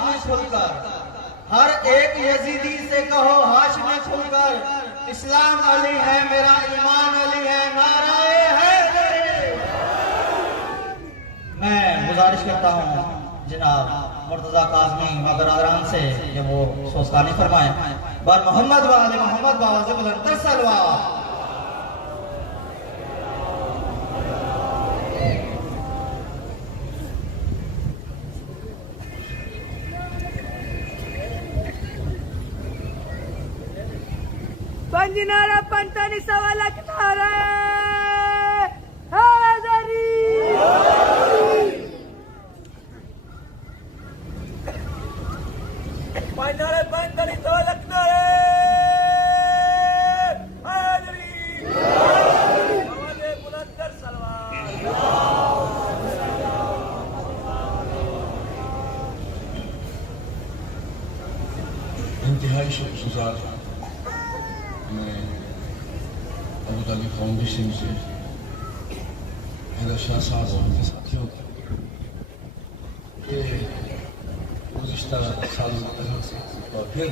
ہاشمی کھل کر، ہر ایک یزیدی سے کہو ہاشمی کھل کر، اسلام علی ہے میرا ایمان علی ہے، نعرہ حیدری۔ میں گزارش کرتا ہوں جناب مرتضیٰ کاظمی و برادران سے کہ وہ سوزخانی فرمائیں۔ بر محمد و آل محمد بآواز بلند صلوات۔ Panjinara Pantani Sawala Kitara Hadari Panjinara Pantani Sawala Kitara Hadari Awale Bulandar Salwan انتہائی شکرگزار میں ابوظہبی فاؤنڈیشن سے حیدر شاہ صاحب اور ان کے ساتھیوں کہ گزشتہ سالوں تک اور پھر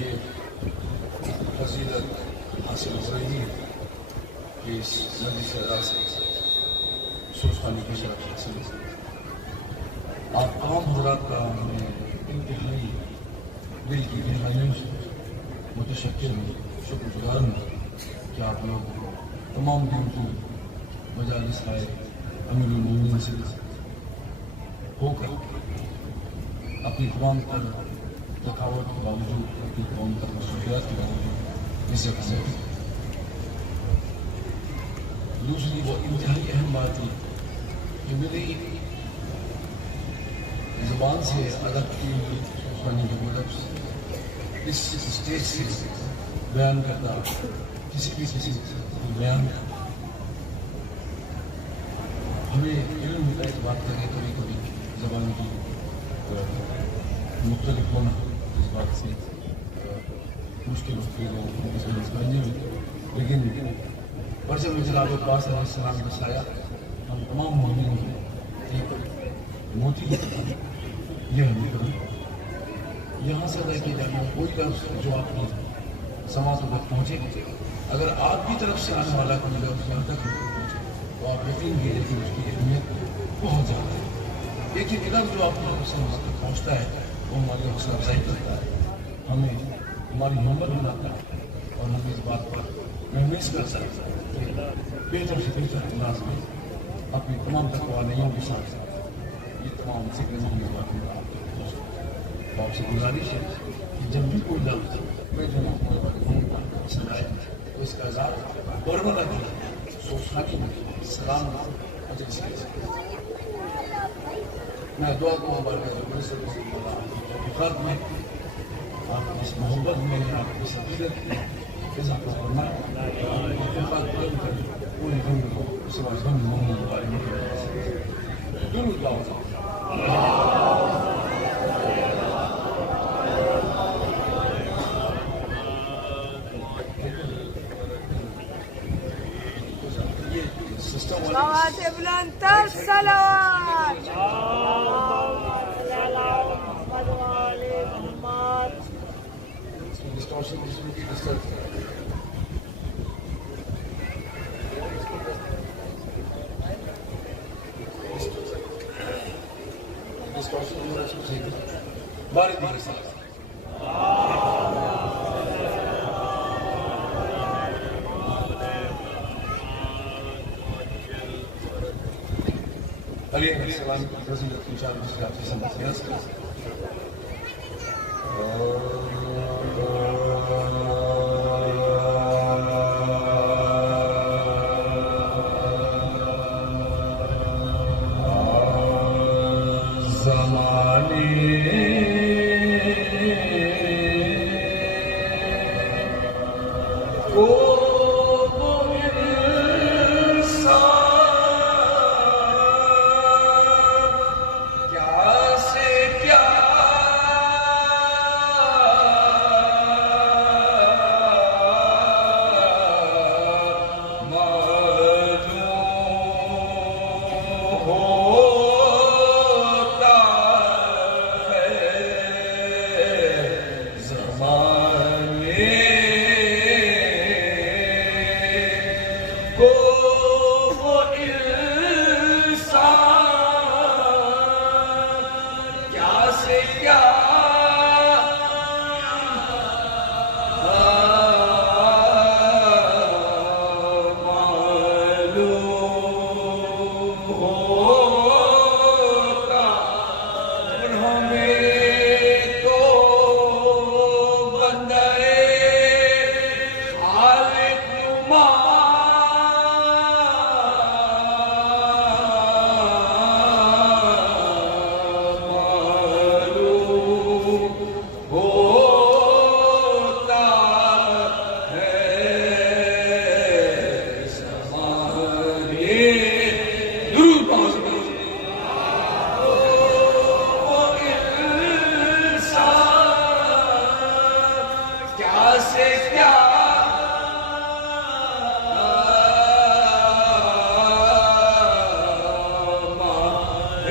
یہ فضیلت حاصل ہو رہی ہے کہ اس مجلس اعلیٰ سے سوزخانی کی شرف حاصل ہے۔ آپ تمام حضرات کا ہمیں انتہائی دل کی گہرائیوں سے متشکر ہوں، شکر گزار ہوں کہ آپ لوگ تمام دن کو مجالس آئے امیر المومنین سے ہو کر اپنی قوم پر تھکاوٹ کے باوجود، اپنی قوم پر مصروفیات کے باوجود عزت سے۔ دوسری وہ انتہائی اہم بات ہے کہ میری زبان سے ادب کی سوزخانی کے وہ لفظ اس اسٹیج سے بیان کرتا کسی بھی بیان ہمیں علم کا اعتبار کرے کبھی کبھی زبان کی مختلف ہونا اس بات سے مشکل ہوتی ہے سمجھنے میں، لیکن پرچم جناب عباس علیہ السلام کا سایہ ہم تمام مومنوں میں ایک موتی کی طرح یہ ہمیں کریں یہاں سے ادا کیا جانا کوئی لفظ جو آپ کی سماعت تک پہنچے گا، اگر آپ کی طرف سے آنے والا کوئی لفظ یہاں تک پہنچے تو آپ یقین کیجیے کہ اس کی اہمیت بہت زیادہ ہے۔ لیکن لفظ جو آپ کی طرف سے وہاں تک پہنچتا ہے وہ ہماری حوصلہ افزائی کرتا ہے، ہمیں ہماری ہمت بناتا ہے اور ہم اس بات پر محنت کر سکتے ہیں کہ بہتر سے بہتر انداز میں اپنی تمام تقوانیوں کے ساتھ یہ تمام ذکر ہونے والی بات آپ سے گزارش ہے کہ جب بھی کوئی لفظ میں جو ہونے والے ہوں پسند آئے تو اس کا اظہار برملا کی سوزخانی میں سلام مجلس میں دعا کو ہمارے خط میں آپ کی اس محبت میں آپ کی سفیرت میں اضافہ فرمائیں اتفاق قلم کر پوری دنیا کو سوائے ہم محمد بارے میں درود دعوت بآواز بلند صلوات علیہ السلام کی فضیلت کی چار مسئلات کی سمجھ نیاز کریں۔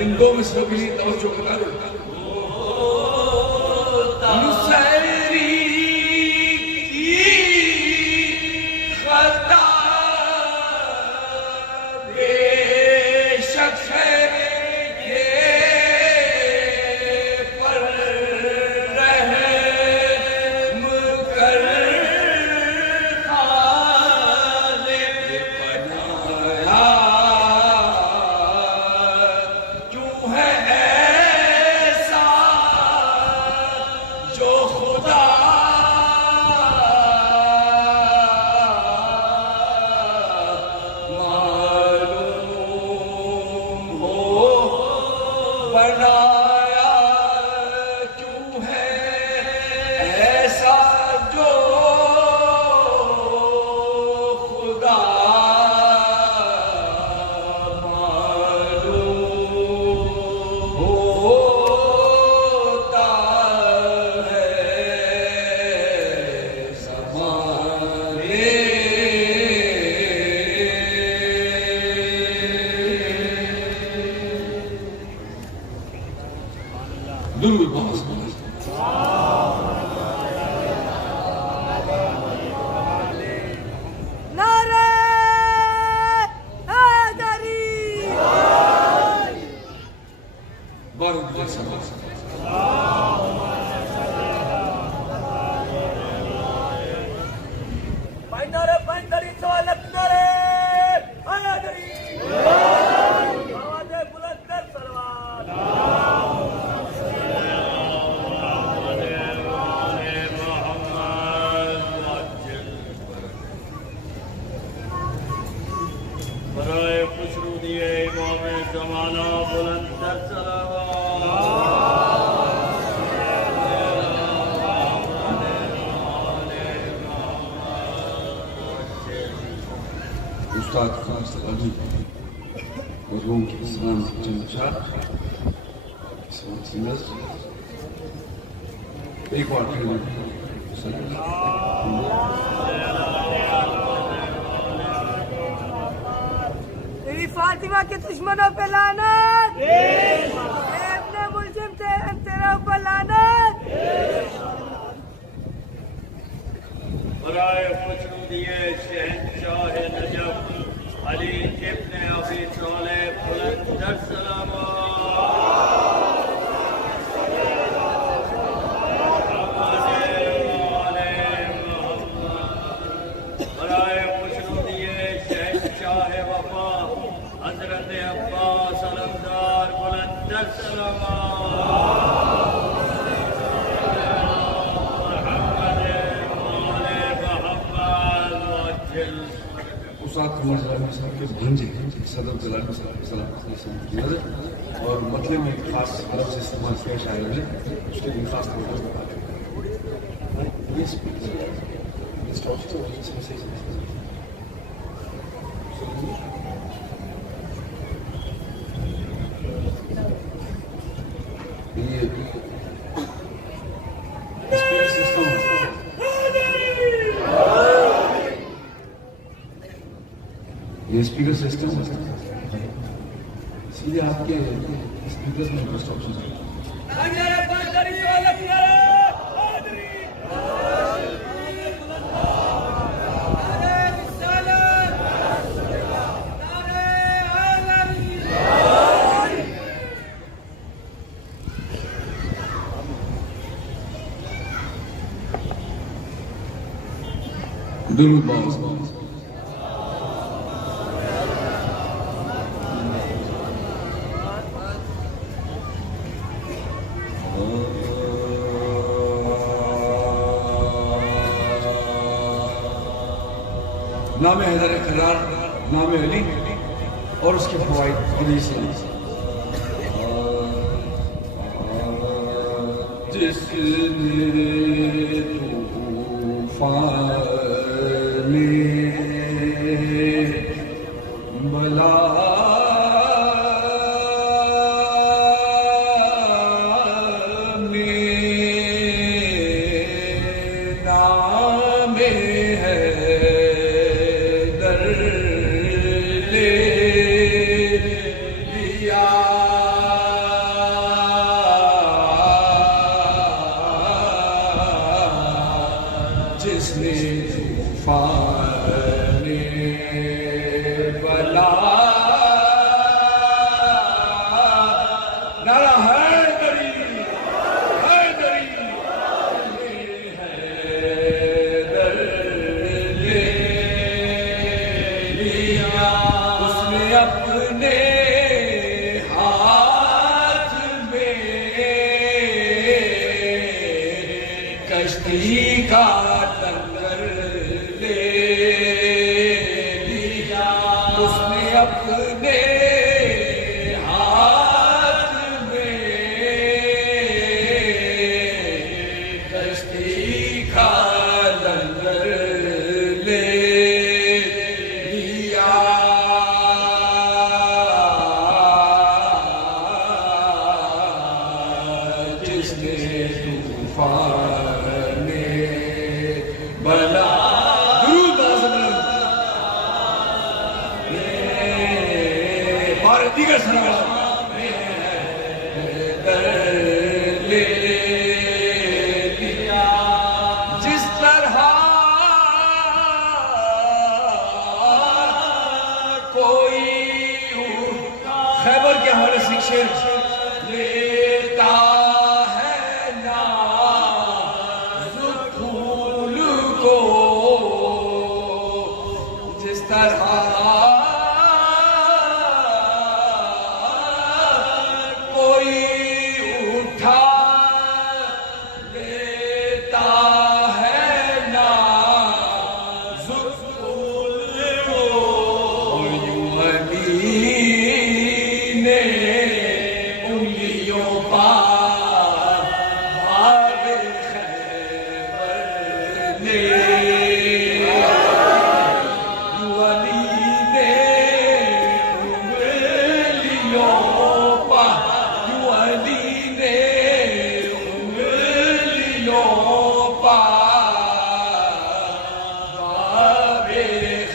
ان دو مصروں کے لیے توجہ بتا دو نصیری کی خطا بے شک ہے یہ پر رحم کر خالق بنایا کیوں ہے ایسا جو خدا معلوم ہو بنایا کیوں ہے ایسا جو خدا معلوم ہوتا ہے درود بہت نعرہ حیدری بارک جیسا نعرہ بندری سوالت نعرہ حیدری آواز بلند کر صلوات برائے خوشرودی امام زمانہ بلند تر صلوات استاد خاص علی مرحوم کے اسلام چند شاہ اسلام سنز ایک بار پھر تیری فاطمہ کے دشمنوں پہ لعنت اے ابن ملجم تیرے اوپر لعنت برائے خوشرودی شہنشاہ نجف علی ابن ابی طالب بلند تر صلوات برائے خوشرودی شہنشاہ وفا حضرت عباس علمدار بلند تر صلوات استاد قمر جلالی صاحب کے بھنجے صدر جلالی صاحب صلی اللہ علیہ اور مطلب میں ایک خاص عرب سے استعمال کیا شاعر نے اس کے لیے خاص طور پر یہ اسپیکر سسٹم سیدھے آپ کے اسپیکرز میں بیسٹ آپشن ہے نعرہ بندری سوالت نعرہ حیدری نعرہ رسالت نعرہ حیدری درود باز نام حیدر قرار نام علی اور اس کے فوائد علیہ السلام جس نے طوفان بلا اپنے ہاتھ میں کشتی کا لنگر لے لیا اس نے اپنے ہاتھ میں کشتی کا لنگر لے لیا جس نے طوفان میں بلا درود اور دیگر سنگا لے لیا جس طرح کوئی خیبر کے حوالے سے شعر لیتا ہے نازک پھول کو جس طرح کوئی اٹھا لیتا ہے نازک پھول کو اور یوں علی نے انگلیوں پار بھاگ خیبر لے یوں علی نے انگلیوں پار یوں علی نے انگلیوں پار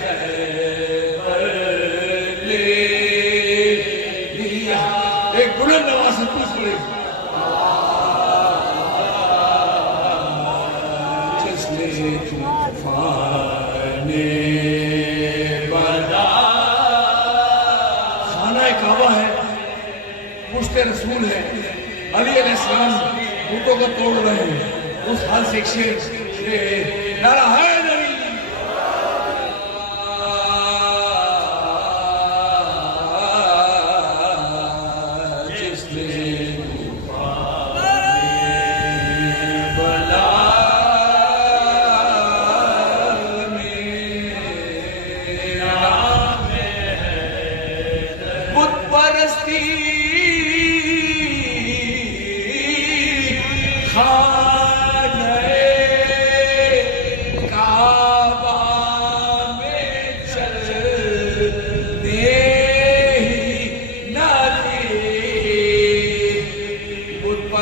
خیبر لے لیا ایک بلند آواز سے پوچھ لے جس نے طوفان بلا خانہ کعبہ ہے پشت رسول ہے علی علیہ السلام بتوں کو توڑ رہے ہیں اس حال سے ایک شعر نعرہ ہے نبی جس نے بلا بت پرستی خانہ کعبہ میں چلنے ہی نہ دی بت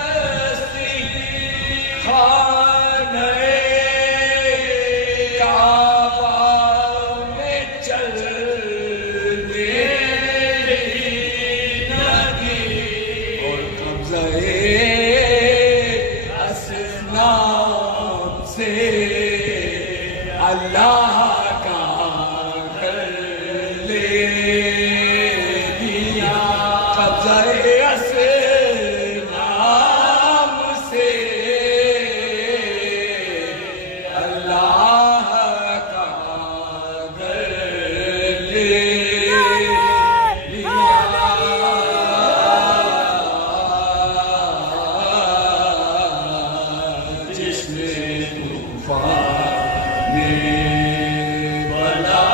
پرستی خانہ کعبہ میں چلنے نہ دی اور قبضہ اصنام سے اللہ کا کر لے دیا قبضہ اصنام سے اللہ کا کر لے جس نے طوفان بلا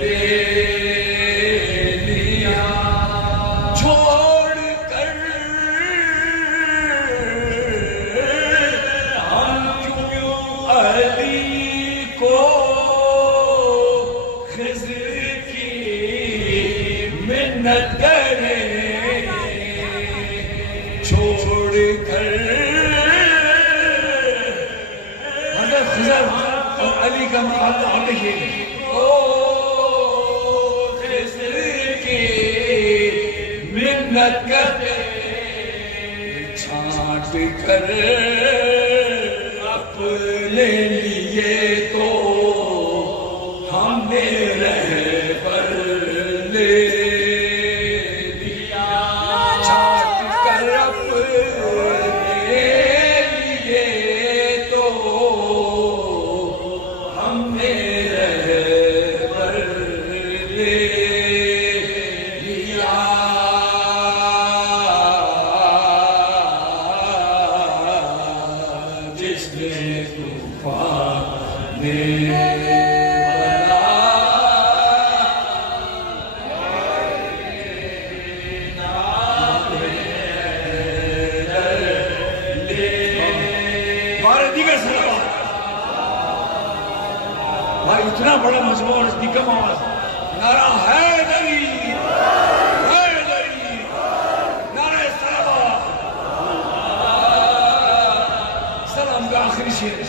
لے لیا چھوڑ کر ہم کیوں علی کو خضر کی منت کریں چھوڑ کر حضرت خضر اور علی کا مقابلہ ہم دیکھیے او خضر کی منت کریں چھانٹ کر اپنے لیے تو ہم نے رہبر لے لیا دیگر سلوات بھائی اتنا بڑا مجموعہ اس کی کمال نعرہ حیدری حیدری نعرہ سلوات سلام کا آخری شیر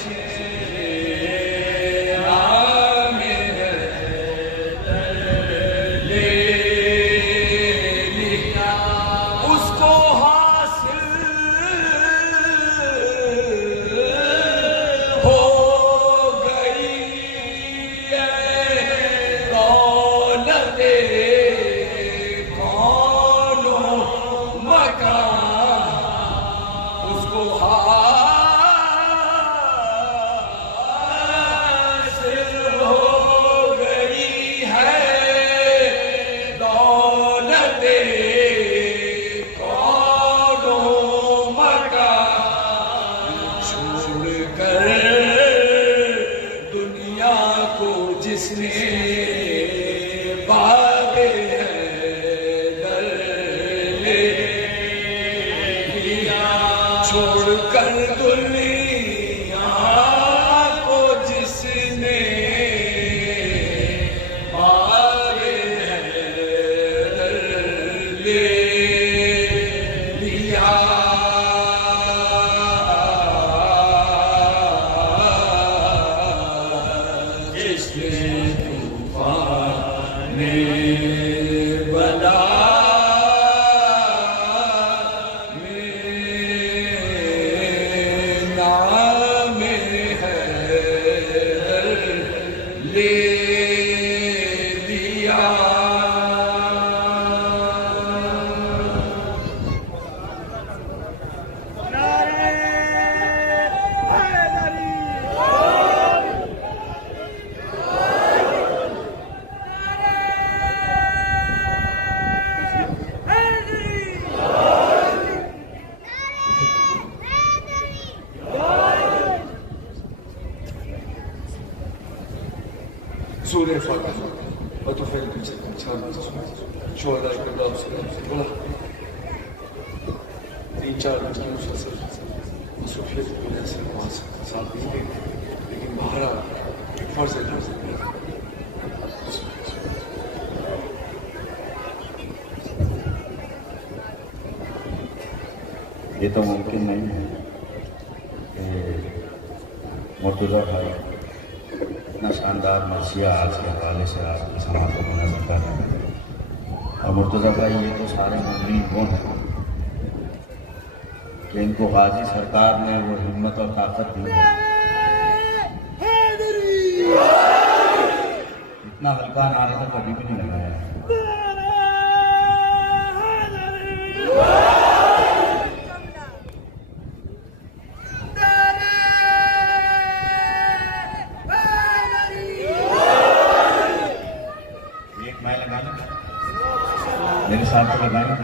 سورة الفاتحة وتفعل شهداء کرام سے بولا 3-4 مسلسل مصروفیت کی وجہ سے وہاں ساتھ نہیں گئے لیکن باہر فرض ہے یہ تو ممکن نہیں ہے کہ مرتضیٰ بھائی اتنا شاندار مرثیہ آج کے حوالے سے آپ کی سماعت کو منظم کر رہے ہیں اور مرتضیٰ بھائی یہ تو سارے مدرین وہ ہیں کہ ان کو غازی سرکار نے وہ ہمت اور طاقت دی ہے اتنا ہلکا نعرہ تو کبھی بھی نہیں لگایا ہے میرے ساتھ تو لگائیں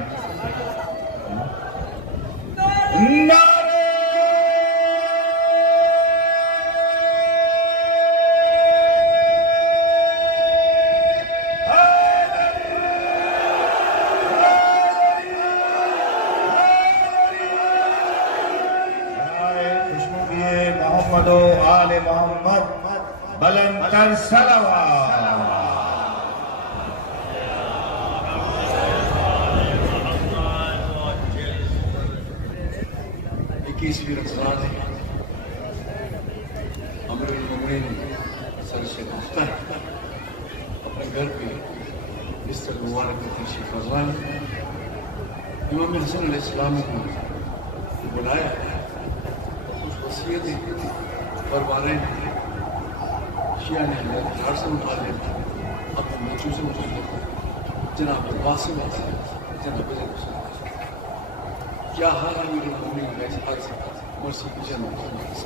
محمد و آل محمد بلند تر صلوات 21ویں رمضان ہے امیر المومنین سرشید مختار اپنے گھر پہ اس طرح مبارک کا تشریف فرمائے امام حسن علیہ السلام کو بلایا کچھ وصیتیں فرما رہے ہیں شیعہ نے ہار سے اٹھا لیا اپنے بچوں سے اٹھا لیا جناب قاسم جناب کیا حال ہے میرے مومنین کا اس حال سے مرسی کی جناب روز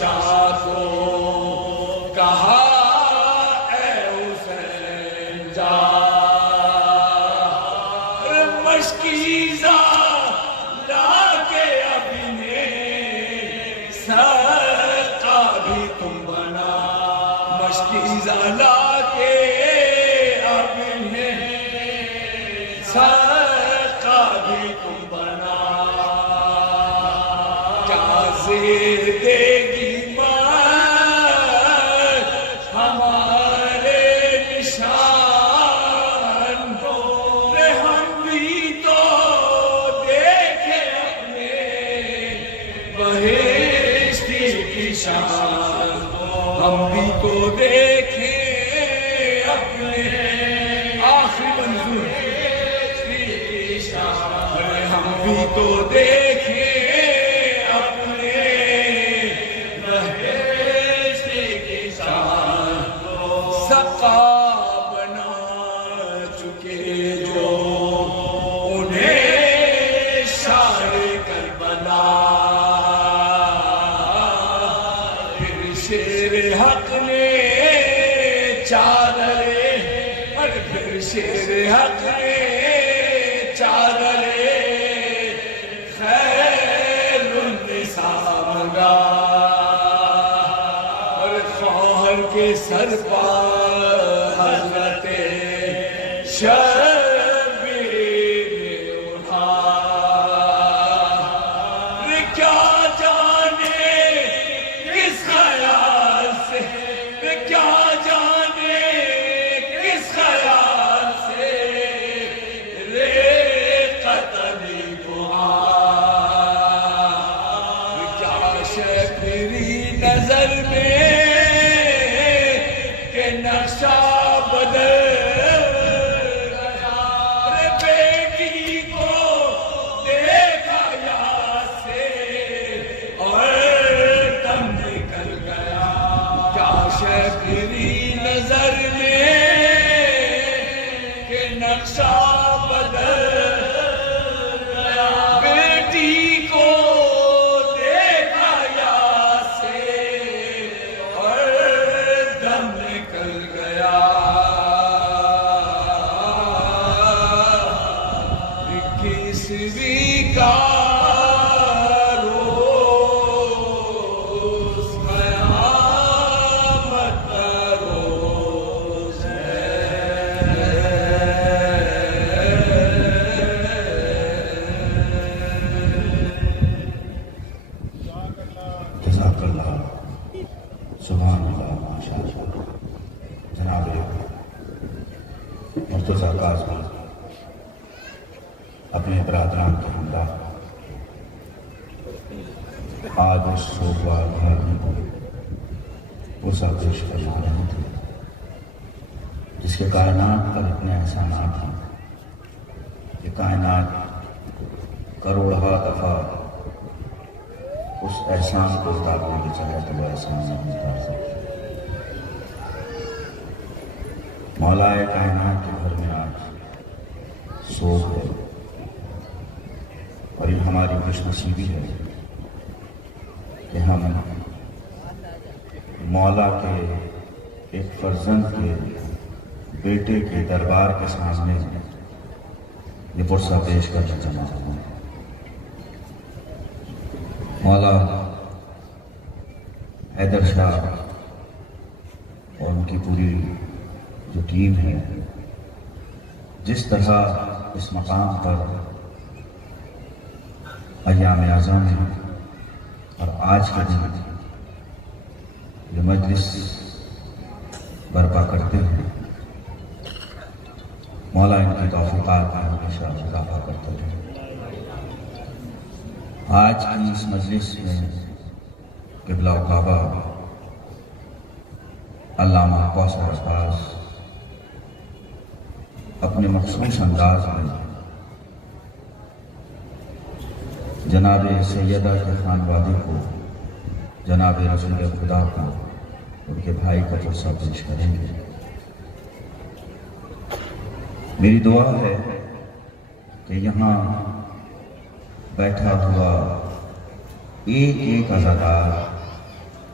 شاہ کو کہا اے حسین جا مشکیزہ لا کے اپنے صدقہ بھی تم بنا مشکیزہ لا کے اپنے صدقہ بھی تم بنا کیا زیر دے گی ماں ہمارے نشان کو ہم بھی تو دیکھیں اپنے بہشتی کی شان ہم بھی تو دیکھیں اپنے آخری منظور بہشتی کی شان ہم بھی تو دیکھیں بنا چکے جو انہیں شاعر کربلا پھر شیر حق نے چادرے پھر شیر حق نے چادرے خیر النساء منگا اور خواہر کے سر پر حضرت شبیر اٹھا کیا جانے کس خیال سے کیا جانے کس خیال سے رے قتل دعا کیا شبری نظر میں کہ نقشہ بدل گیا بیٹی کو دیکھا یاد سے اور دم نکل گیا کیا شبری نظر میں کہ نقشہ بدل گیا بیٹی کو دیکھا یاد سے اور دم نکل گیا کسویں کا روز قیامت کا روز جزاک اللہ سبحان اللہ ماشاء اللہ جناب مرتضیٰ قاسمی اپنے برادران کے ہمراہ آج اس سوگوار گھر میں غصہ پیش فرما رہے تھے جس کے کائنات پر اتنے احسانات ہیں کہ کائنات کروڑہا دفعہ اس احسان کو اتارنے کی چاہے تو وہ احسان نہیں اتار سکتے مولا کائنات کے گھر میں آج سوگ ہے اور یہ ہماری خوش نصیبی ہے کہ ہم مولا کے ایک فرزند کے بیٹے کے دربار کے سامنے یہ پرسہ پیش کرنا جمع ہوا مولا حیدر شاہ اور ان کی پوری جو ٹیم ہے جس طرح اس مقام پر ایام اعظم ہے اور آج کے دن یہ مجلس برپا کرتے ہیں مولا ان کی توفیقات میں ہمیشہ اضافہ کرتے ہیں آج کی اس مجلس میں قبلہ و کعبہ علامہ کوثر عباس اپنے مخصوص انداز میں جناب سیدہ کے خانوادے کو جناب رسول خدا کو ان کے بھائی کا پرسہ پیش کریں گے میری دعا ہے کہ یہاں بیٹھا ہوا ایک ایک عزادار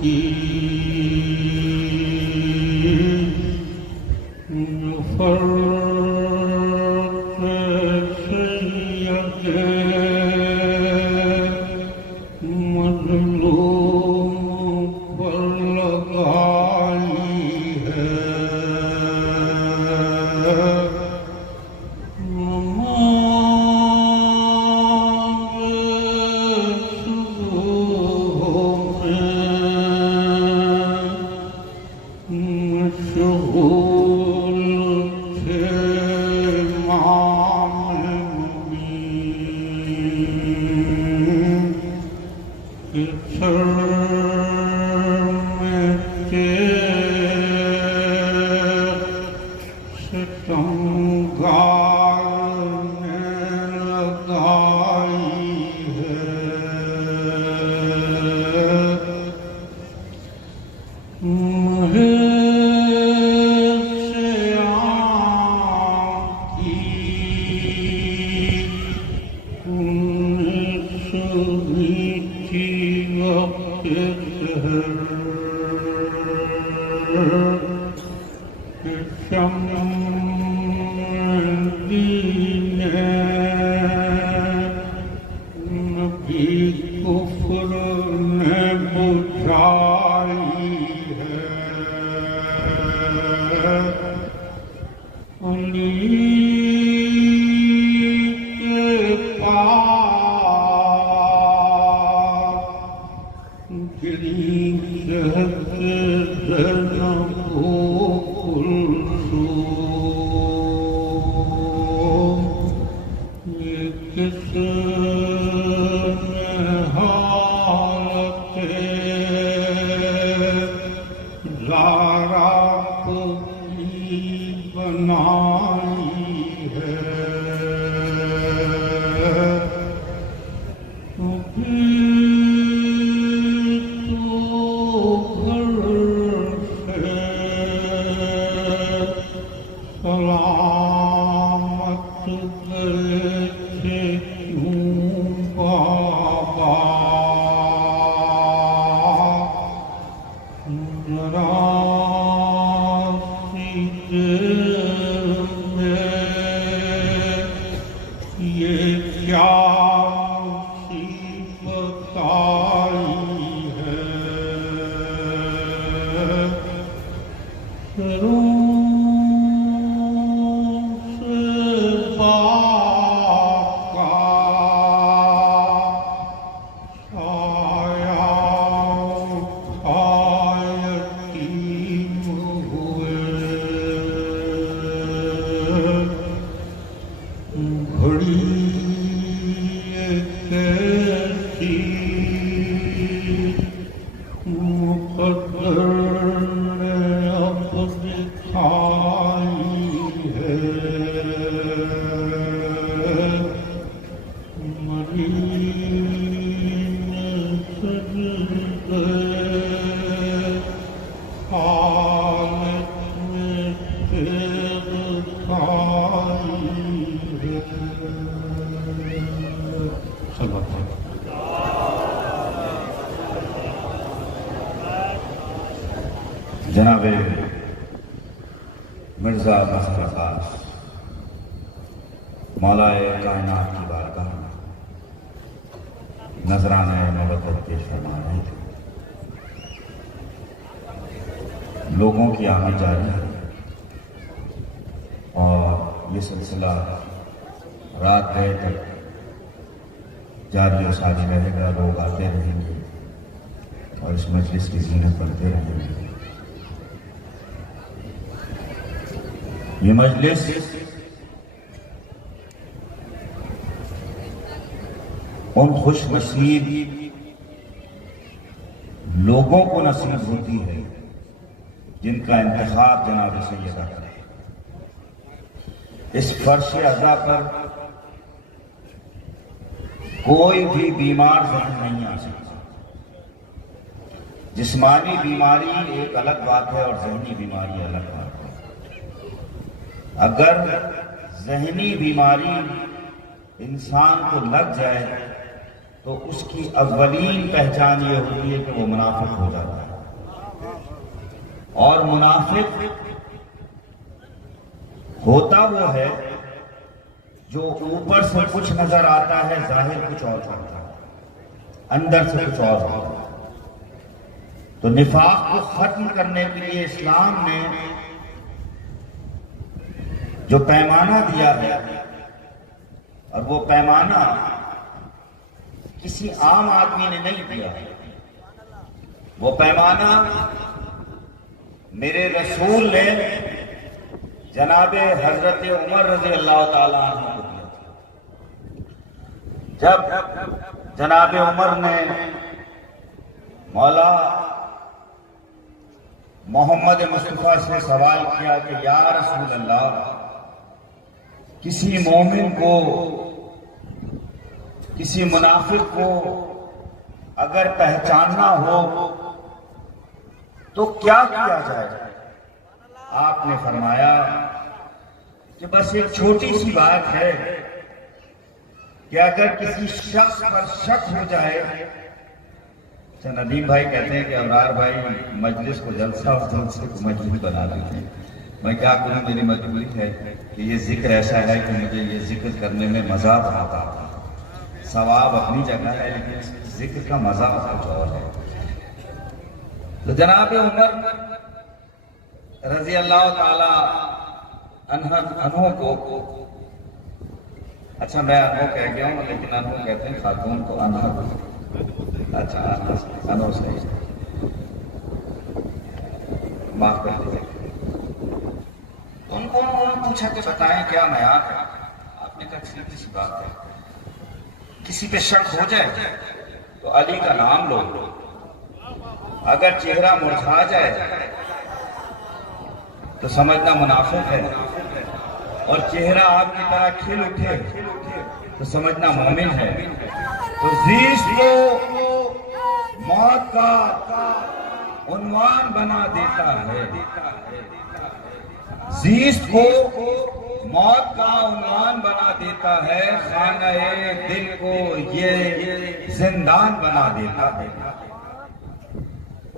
کی مظلوم پر لگائی ہے کفر نے بجھائی ہے علی کے پاس گری کہتے زینب کو کلثوم یہ کس جناب مرزا مظہر عباس مولائے کائنات کی بارگاہ میں نذرانہ مودت پیش فرما رہے تھے. لوگوں کی آمد جاری ہے اور یہ سلسلہ رات گئے تک جاری و ساری رہے گا. لوگ آتے رہیں گے اور اس مجلس کی زینت بڑھتے رہیں گے. یہ مجلس ان خوش نصیب لوگوں کو نصیب ہوتی ہے جن کا انتخاب جناب سیدہ کرے. اس فرش عزا پر کوئی بھی بیمار ذہن نہیں آ سکتا. جسمانی بیماری ایک الگ بات ہے اور ذہنی بیماری الگ بات ہے. اگر ذہنی بیماری انسان کو لگ جائے تو اس کی اولین پہچان یہ ہوتی ہے کہ وہ منافق ہو جاتا ہے. اور منافق ہوتا وہ ہے جو اوپر سے کچھ نظر آتا ہے، ظاہر کچھ اور کرتا ہے، اندر سے کچھ اور ہوتا ہے. تو نفاق کو ختم کرنے کے لیے اسلام نے جو پیمانہ دیا ہے، اور وہ پیمانہ کسی عام آدمی نے نہیں دیا، وہ پیمانہ میرے رسول نے جناب حضرت عمر رضی اللہ تعالیٰ عنہ کو دیا تھا. جب جناب عمر نے مولا محمد مصطفیٰ سے سوال کیا کہ یا رسول اللہ، کسی مومن کو، کسی منافق کو اگر پہچاننا ہو تو کیا کیا جائے؟ آپ نے فرمایا کہ بس ایک چھوٹی سی بات ہے کہ اگر کسی شخص پر شک ہو جائے. ندیم بھائی کہتے ہیں کہ ابرار بھائی مجلس کو جلسہ اور جلسے کو مجلس بنا دیتے ہیں. میں کیا کروں، میری مجبوری ہے کہ یہ ذکر ایسا ہے کہ مجھے یہ ذکر کرنے میں مزہ آتا تھا. ثواب اپنی جگہ ہے لیکن ذکر کا مزہ کچھ اور ہے. تو جناب عمر رضی اللہ تعالی عنہ کو، اچھا میں انہو کہہ گیا ہوں لیکن انہو کہتے ہیں خاتون کو انہو، اچھا انہو صحیح، معاف کر دیجیے. ان کو انہوں نے پوچھا کہ بتائیں کیا معیار ہے؟ آپ نے کہا سیدھی سی بات ہے، کسی پہ شک ہو جائے تو علی کا نام لو، اگر چہرہ مرجھا جائے تو سمجھنا منافق ہے، اور چہرہ آپ کی طرح کھل اٹھے تو سمجھنا مومن ہے. تو زیست کو موت کا عنوان بنا دیتا ہے، زیست کو موت کا عنوان بنا دیتا ہے، خانہ دل کو یہ زندان بنا دیتا ہے.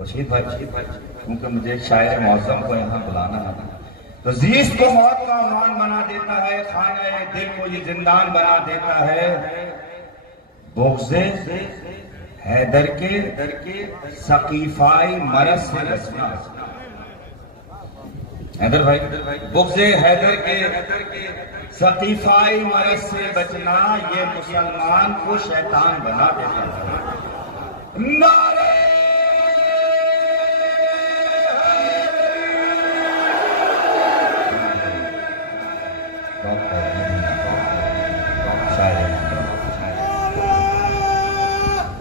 رشید بھائی کیونکہ مجھے شاعر معظم کو یہاں بلانا ہے، تو زیست کو موت کا عنوان بنا دیتا ہے، خانہ دل کو یہ زندان بنا دیتا ہے. بغض حیدر کے ثقیفائی مرض سے بچنا. حیدر بھائی، بغض حیدر کے ثقیفائی مرض سے بچنا یہ مسلمان کو شیطان بنا دیتا ہے. نعرہ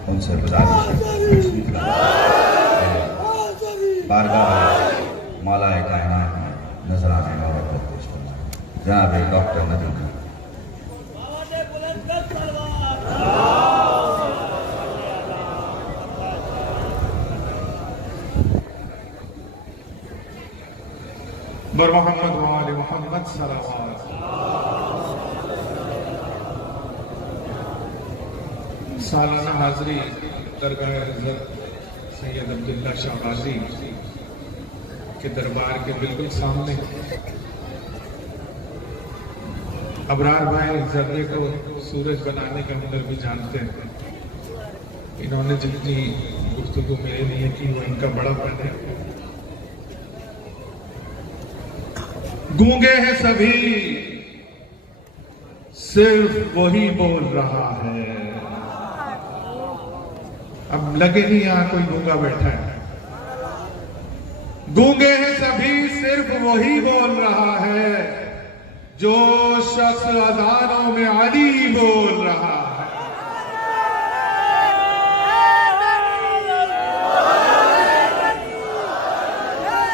ان سے گزارش بارگاہ مولا کائنات نظر آنے والا پیش کرنا جناب ڈاکٹر ندیم. بر محمد و آل محمد صلوات. سالانہ حاضری درگاہ حضرت سید عبداللہ شاہ غازی کے دربار کے بالکل سامنے ابرار بھائی ذرے کو سورج بنانے کا ہنر بھی جانتے ہیں. انہوں نے جتنی گفتگو میرے لیے کی وہ ان کا بڑا فن ہے. گونگے ہیں سبھی صرف وہی بول رہا ہے. اب لگے نہیں یہاں کوئی گونگا بیٹھا ہے. گونگے ہیں سبھی صرف وہی بول رہا ہے جو شخص اذانوں میں علی بول رہا ہے.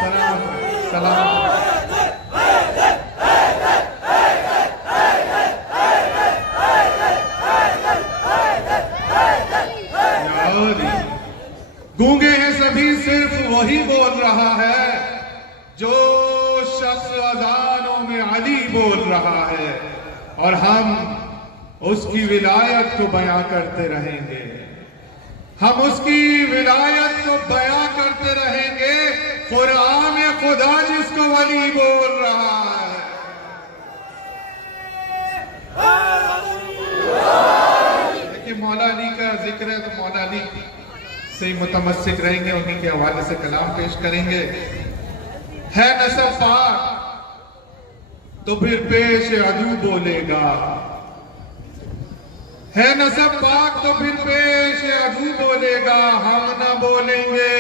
سلام سلام. گونگے ہیں سبھی صرف وہی بول رہا ہے جو شخص اذانوں میں علی بول رہا ہے. اور ہم اس کی ولایت کو بیاں کرتے رہیں گے، ہم اس کی ولایت کو بیاں کرتے رہیں گے، قرآن خدا جس کو ولی بول رہا ہے۔ کہ مولا علی کا ذکر ہے تو مولا علی سے متمسک رہیں گے، انہی کے حوالے سے کلام پیش کریں گے۔ ہے نسب پاک تو پھر پیش عدو بولے گا، ہے نسب پاک تو پھر پیش عدو بولے گا، ہم نہ بولیں گے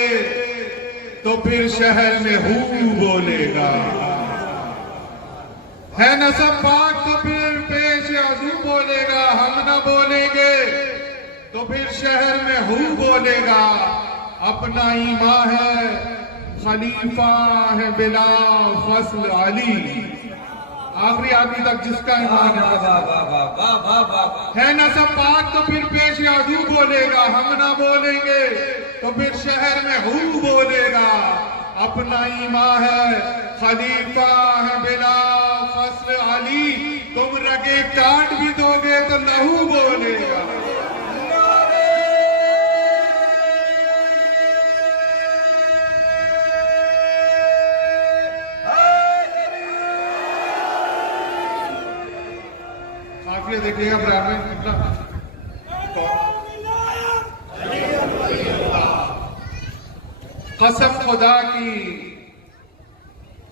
تو پھر شہر میں ہو بولے گا۔ ہے نسب پاک تو پھر پیش عدو بولے گا، ہم نہ بولیں گے تو پھر شہر میں ہو بولے گا۔ اپنا ایمان ہے خلیفہ ہے بلا فصل علی، آخری آدمی تک جس کا ایمان ہے نسب پاک تو پھر پیش عدو بولے گا، ہم نہ بولیں گے تو پھر شہر میں ہو بولے گا۔ اپنا ایمان ہے خلیفہ ہے بلا فصل علی، تم رگے کاٹ بھی دو گے تو لہو بولے گا۔ قافلے دیکھئے گا برابر کتنا قسم خدا کی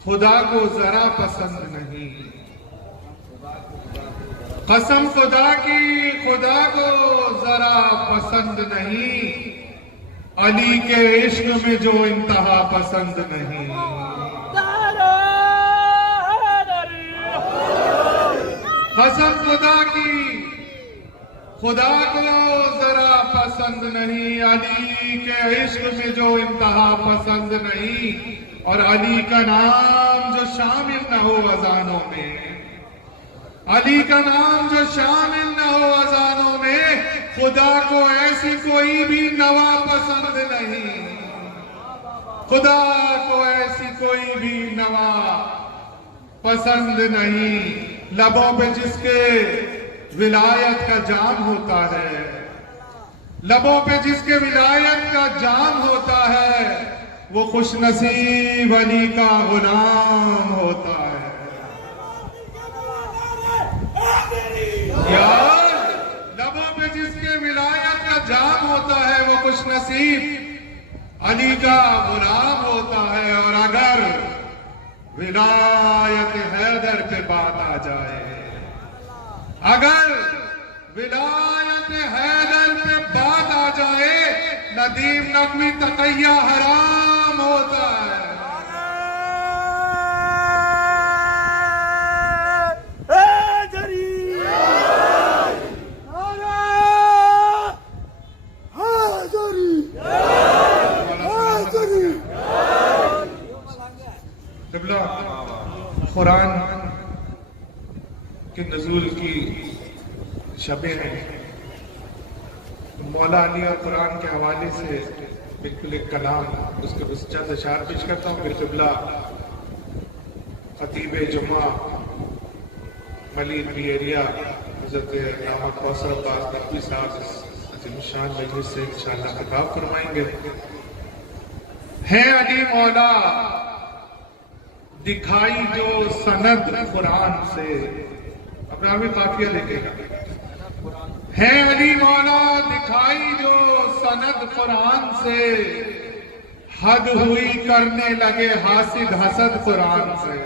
خدا کو ذرا پسند نہیں، قسم خدا کی خدا کو ذرا پسند نہیں، علی کے عشق میں جو انتہا پسند نہیں۔ قسم خدا کی خدا کو ذرا پسند نہیں، علی کے عشق میں جو انتہا پسند نہیں، اور علی کا نام جو شامل نہ ہو اذانوں میں، علی کا نام جو شامل نہ ہو اذانوں میں، خدا کو ایسی کوئی بھی نوا پسند نہیں، خدا کو ایسی کوئی بھی نوا پسند نہیں۔ لبوں پہ جس کے ولایت کا جام ہوتا ہے، لبوں پہ جس کے ولایت کا جام ہوتا ہے، وہ خوش نصیب علی کا غلام ہوتا ہے۔ یار لبوں پہ جس کے ولایت کا جام ہوتا ہے، وہ خوش نصیب علی کا غلام ہوتا ہے۔ اور اگر ولایت حیدر پہ بات آ جائے، اگر ولایت حیدر پہ بات آ جائے، ندیم نقوی تقیہ حرام ہوتا ہے۔ قرآن کے نزول کی شبیں ہیں، مولا علی اور قرآن کے حوالے سے بالکل ایک کلام، اس کے بس چند اشعار پیش کرتا ہوں، پھر قبلہ خطیب جمعہ ملین بی ایریا حضرت علامہ کوثر عباس نقوی صاحب عظیم الشان مجلس سے انشاءاللہ خطاب فرمائیں گے۔ ہے علی مولا دکھائی جو سند قرآن سے، اپنا بھی قافیہ دیکھے گا، ہے علی مولا دکھائی جو سند قرآن سے، حد ہوئی کرنے لگے حاسد حسد قرآن سے۔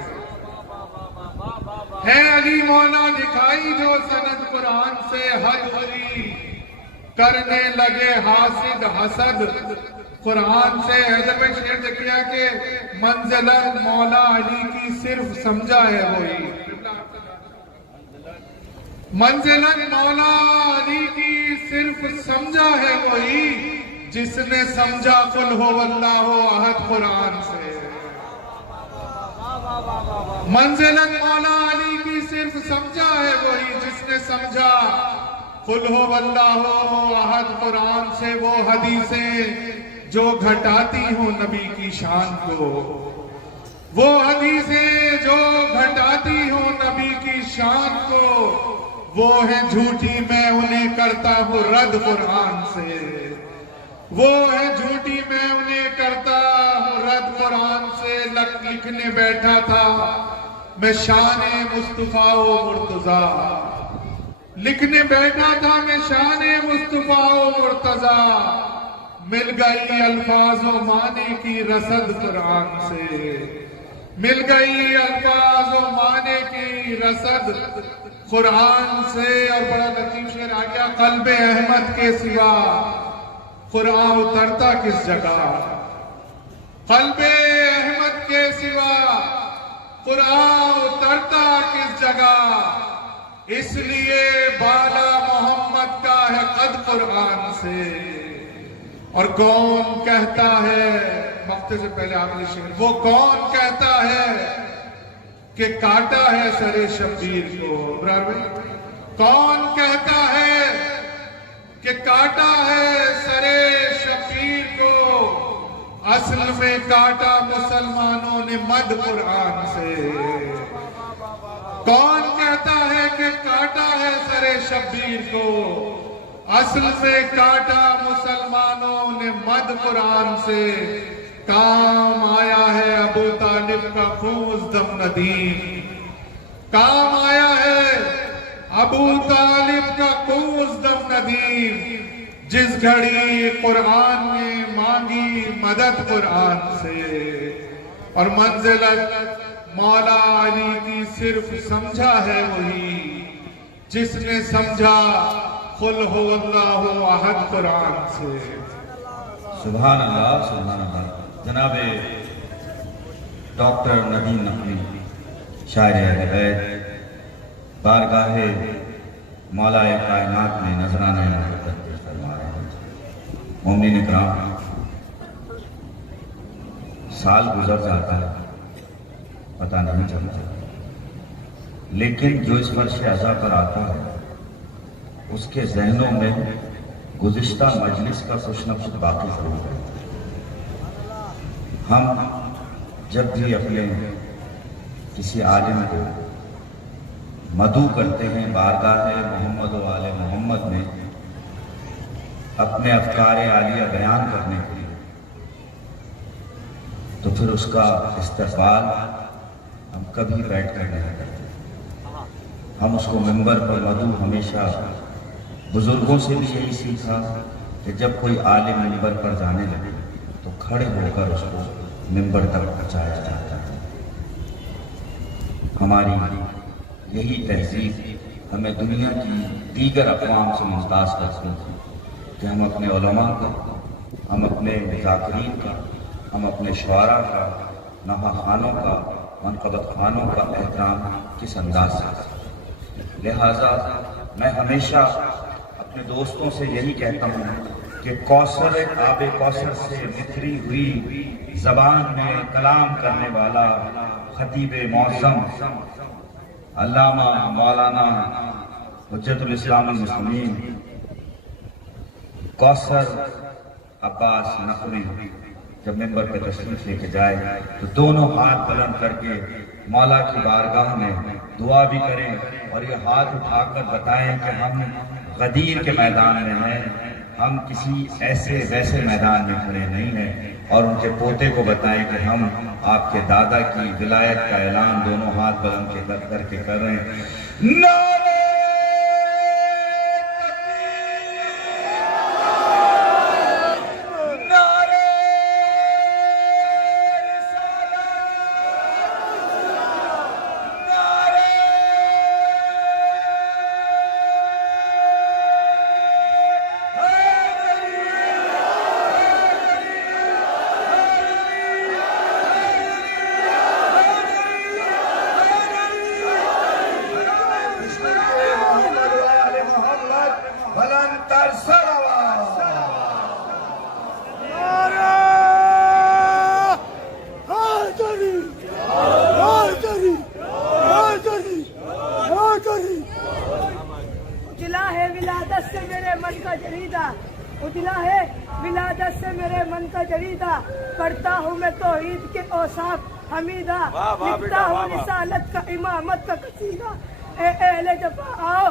ہے علی مولا دکھائی جو سند قرآن سے، حد ہوئی کرنے لگے حاسد حسد قرآن سے۔ حیدر بھائی شعر دیکھیا کہ منزلت مولا علی کی صرف سمجھا ہے وہی، منزلت مولا علی کی صرف سمجھا ہے وہی، جس نے سمجھا قل ہو اللہ احد قرآن سے۔ منزلت مولا علی کی صرف سمجھا ہے وہی، جس نے سمجھا قل ہو اللہ احد قرآن سے۔ وہ حدیثیں جو گھٹاتی ہوں نبی کی شان کو، وہ حدیثیں جو گھٹاتی ہوں نبی کی شان کو، وہ ہے جھوٹی میں انہیں کرتا ہوں رد قرآن سے، وہ ہے جھوٹی میں انہیں کرتا ہوں رد قرآن سے۔ لکھنے بیٹھا تھا میں شان مصطفیٰ و مرتضیٰ، لکھنے بیٹھا تھا میں شان مصطفیٰ و مرتضیٰ، مل گئی الفاظ و معنی کی رسد قرآن سے، مل گئی الفاظ و معنی کی رسد قرآن سے۔ اور بڑا لطیف شعر آ گیا، قلب احمد کے سوا قرآن اترتا کس جگہ، قلب احمد کے سوا قرآن اترتا کس جگہ، اس لیے بالا محمد کا ہے قد قرآن سے۔ اور کون کہتا ہے، وقت سے پہلے آخری شعر، وہ کون کہتا ہے کہ کاٹا ہے سر شبیر کو، کون کہتا ہے کہ کاٹا ہے سر شبیر کو، اصل میں کاٹا مسلمانوں نے مد قرآن سے۔ کون کہتا ہے کہ کاٹا ہے سر شبیر کو، اصل میں کاٹا مسلمانوں نے مد قرآن سے۔ کام آیا ہے ابو طالب کا خون دم ندیم، کام آیا ہے ابو طالب کا خون دم ندیم، جس گھڑی قرآن نے مانگی مدد قرآن سے۔ اور منزلت مولا علی کی صرف سمجھا ہے وہی جس نے سمجھا قل ہو اللہ احد قرآن سے۔ سبحان اللہ سبحان اللہ۔ جناب ڈاکٹر ندیم نقوی شاعر اہل بیت بارگاہ مولا کائنات میں نذرانہ محبت پیش فرما رہے ہیں۔ مومنین اکرام، سال گزر جاتا ہے پتہ نہیں چلتا، لیکن جو اس فرش عزا پر آتا ہے اس کے ذہنوں میں گزشتہ مجلس کا کچھ نہ کچھ باقی ضرور ہے۔ ہم جب بھی اپنے کسی عالم کو مدعو کرتے ہیں بارگاہ محمد و آل محمد میں اپنے افکار عالیہ بیان کرنے کے لیے، تو پھر اس کا استقبال ہم کبھی بیٹھ کر نہیں کرتے۔ ہم اس کو منبر پر مدعو ہمیشہ بزرگوں سے بھی یہی سیکھا کہ جب کوئی عالم منبر پر جانے لگے تو کھڑے ہو کر اس کو منبر تک پہنچایا جاتا ہے۔ ہماری یہی تہذیب ہمیں دنیا کی دیگر اقوام سے ممتاز کرتی ہے کہ ہم اپنے علماء کا، ہم اپنے ذاکرین کا، ہم اپنے شعراء کا، نوحہ خوانوں کا، منقبت خوانوں کا احترام کس انداز سے کرتے ہیں۔ لہٰذا میں ہمیشہ اپنے دوستوں سے یہی کہتا ہوں کہ کوثر آب کوثر سے نکھری ہوئی زبان میں کلام کرنے والا خطیب معظم علامہ مولانا حجت الاسلام المسلمین کوثر عباس نقوی جب ممبر پہ تشریف لے کے جائے تو دونوں ہاتھ بلند کر کے مولا کی بارگاہ میں دعا بھی کریں اور یہ ہاتھ اٹھا کر بتائیں کہ ہم غدیر کے میدان میں ہیں، ہم کسی ایسے ویسے میدان میں کھڑے نہیں ہیں، اور ان کے پوتے کو بتائیں کہ ہم آپ کے دادا کی ولایت کا اعلان دونوں ہاتھ بلند کر کے کر رہے ہیں۔ نعرہ اجلا ہے ولادت سے میرے من کا جریدہ، اجلا ہے ولادت سے میرے من کا جریدہ، پڑھتا ہوں میں توحید کے اوصاف حمیدہ، لکھتا ہوں رسالت کا امامت کا قصیدہ۔ اے اہل جفا آؤ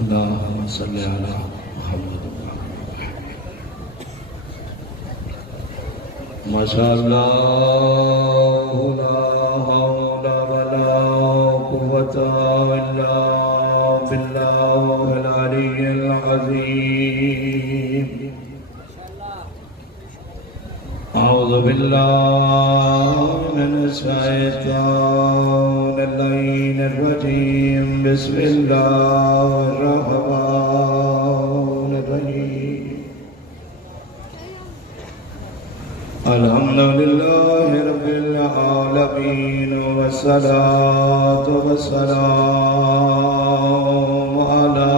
اللهم صل على محمد ما شاء الله لا حول ولا قوة إلا بالله العلي العظيم أعوذ بالله من الشيطان اللعين الرجيم بسم الله الرحمن الرحيم الحمد لله رب العالمين والصلاة والسلام على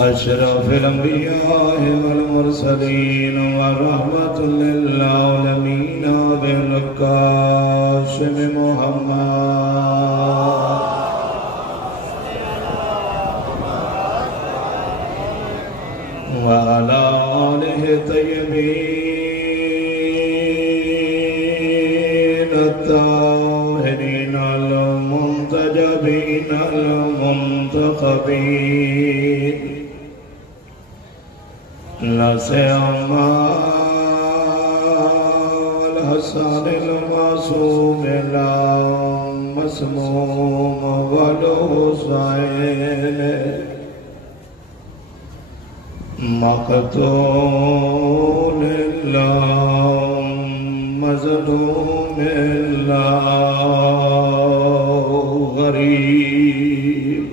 أشرف الأنبياء والمرسلين ورحمة للعالمين بالقاسم محمد وعلى آله الطيبين الطاهرين المنتجبين المنتخبين لا سيما الحسن المعصوم المسموم والحسين مقتول الله مظلوم الله غريب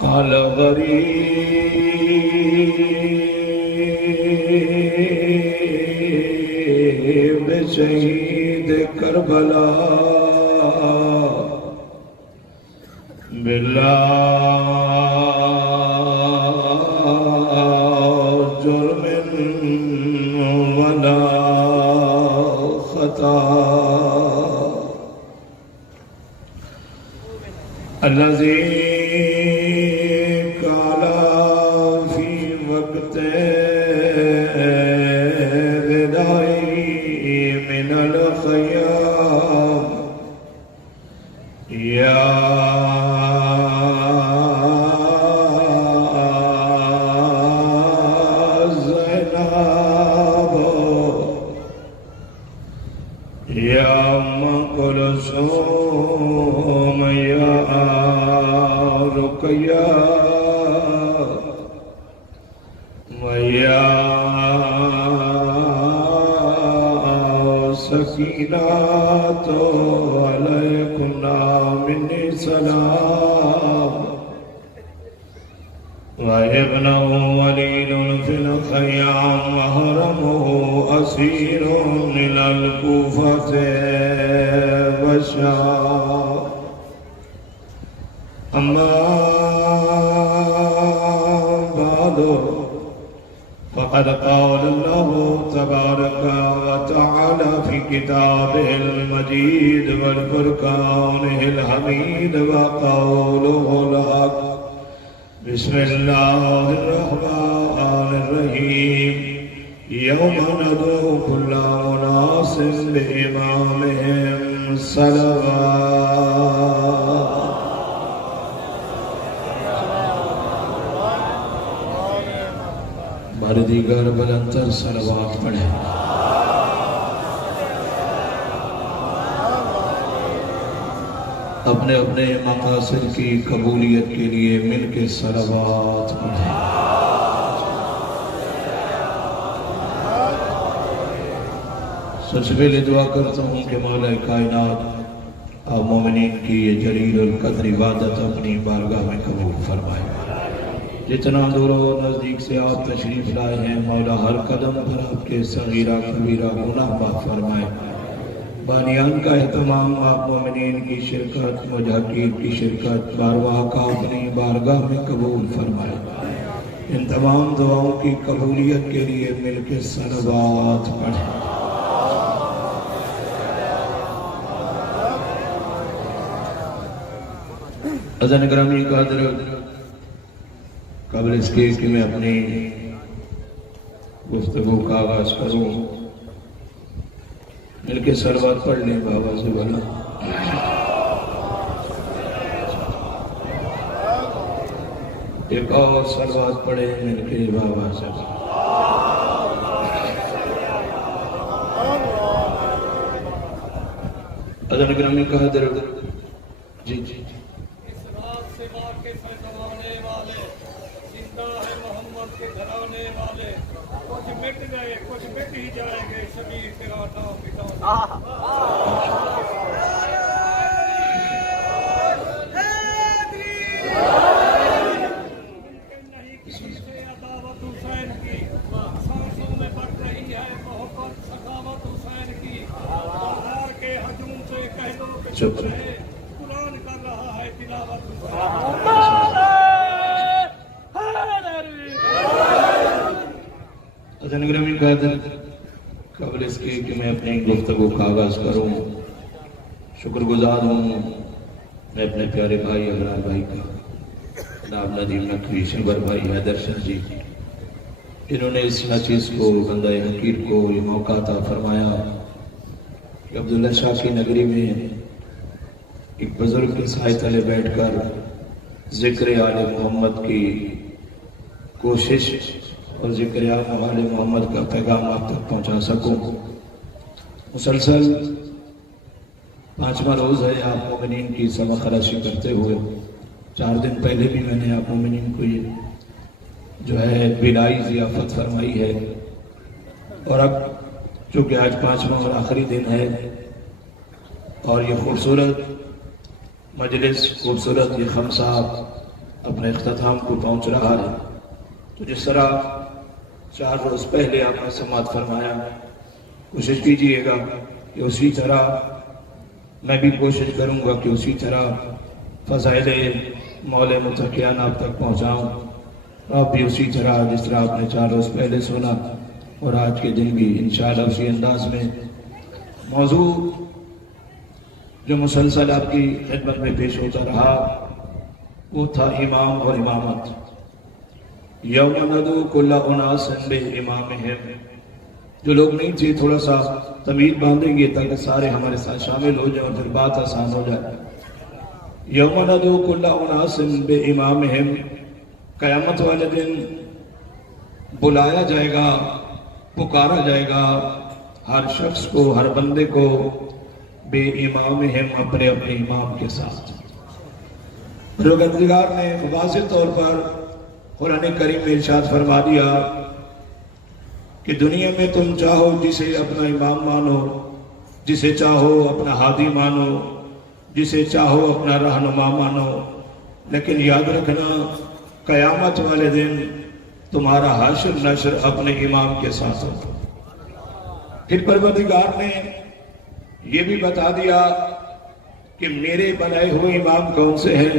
قال غريب شہید کربلا بلا جرم ولا خطا الذي قال في وقت وداعي من الخيام يا زينب يا أم كلثوم يا رقية ويا سكينة عليكنا مني سلام وابنه وليد في الخيام وهرمه أسير إلى الكوفة والشام أما بعد فقد قال الله تبارك وتعالى في كتابه المجيد والفرقانه الحميد وقوله الحق بسم الله الرحمن الرحيم يوم ندعو كل أناس بإمامهم صلوات بار دیگر بلندر صلوات پڑھیں اپنے اپنے مقاصد کی قبولیت کے لیے مل کے صلوات پڑھیں۔ سب سے پہلے دعا کرتا ہوں کہ مولا کائنات آپ مومنین کی یہ جلیل القدر عبادت اپنی بارگاہ میں قبول فرمائے۔ جتنا دور و نزدیک سے آپ تشریف لائے ہیں مولا ہر قدم پر آپ کے صغیرہ کبیرہ گناہ معاف فرمائے۔ بانیان کا اہتمام آپ مومنین کی شرکت مجاہدین کی شرکت بارواہ کا اپنی بارگاہ میں قبول فرمائے۔ ان تمام دعاؤں کی قبولیت کے لیے مل کے صلوات پڑھیں۔ حضرت گرامی قادر قبل اس کے کہ میں اپنی گفتگو کا آغاز کروں مل کے صلوات پڑھ لیں بابا سے بنا۔ ایک اور صلوات پڑھیں مل کے بابا سے۔ حضرت گرامی قادر جی جی کچھ مٹ گئے کچھ مٹ ہی جائیں گے شبیر تیرا نام مٹانا۔ نہیں کسی سے عداوت حسین کی سانسوں میں بڑھ رہی ہے محبت سخاوت حسین کی۔ بازار کے ہجوم سے کہہ دو کہ چپ رہے قرآن کر رہا ہے تلاوت حسین۔ حضرت گرامی قادر قبل اس کے کہ میں اپنی گفتگو کا آغاز کروں شکر گزار ہوں میں اپنے پیارے بھائی ابرار بھائی کا جناب ندیم نقوی شنور بھائی حیدر شاہ جی انہوں نے اس چیز کو بندہ حقیر کو یہ موقع عطا فرمایا کہ عبداللہ شاہ کی نگری میں ایک بزرگ کے سائے تلے بیٹھ کر ذکر آل محمد کی کوشش اور ذکر آل محمد کا پیغام آپ تک پہنچا سکوں۔ مسلسل 5واں روز ہے آپ مومنین کی سبق خراشی کرتے ہوئے 4 دن پہلے بھی میں نے آپ مومنین کو یہ جو ہے بلائی ضیافت فرمائی ہے اور اب چونکہ آج 5واں اور آخری دن ہے اور یہ خوبصورت مجلس خوبصورت یہ خمسہ اپنے اختتام کو پہنچ رہا ہے تو جس طرح 4 روز پہلے آپ نے سماعت فرمایا کوشش کیجئے گا کہ اسی طرح میں بھی کوشش کروں گا کہ اسی طرح فضائل مولا متقیان آپ تک پہنچاؤں۔ آپ بھی اسی طرح جس طرح آپ نے 4 روز پہلے سنا اور آج کے دن بھی انشاءاللہ اسی انداز میں موضوع جو مسلسل آپ کی خدمت میں پیش ہوتا رہا وہ تھا امام اور امامت۔ یوم ندعو کل اناس بامامہم، جو لوگ نہیں تھے تھوڑا سا تمیز باندھیں گے تاکہ سارے ہمارے ساتھ شامل ہو جائیں اور پھر بات آسان ہو جائے۔ یوم ندعو کل اناس بامامہم، قیامت والے دن بلایا جائے گا پکارا جائے گا ہر شخص کو ہر بندے کو بے امامہم اپنے اپنے امام کے ساتھ۔ پروردگار نے واضح طور پر قرآن کریم میں ارشاد فرما دیا کہ دنیا میں تم چاہو جسے اپنا امام مانو، جسے چاہو اپنا ہادی مانو، جسے چاہو اپنا رہنما مانو، لیکن یاد رکھنا قیامت والے دن تمہارا حشر نشر اپنے امام کے ساتھ ہوگا۔ پھر پروردگار نے یہ بھی بتا دیا کہ میرے بنائے ہوئے امام کون سے ہیں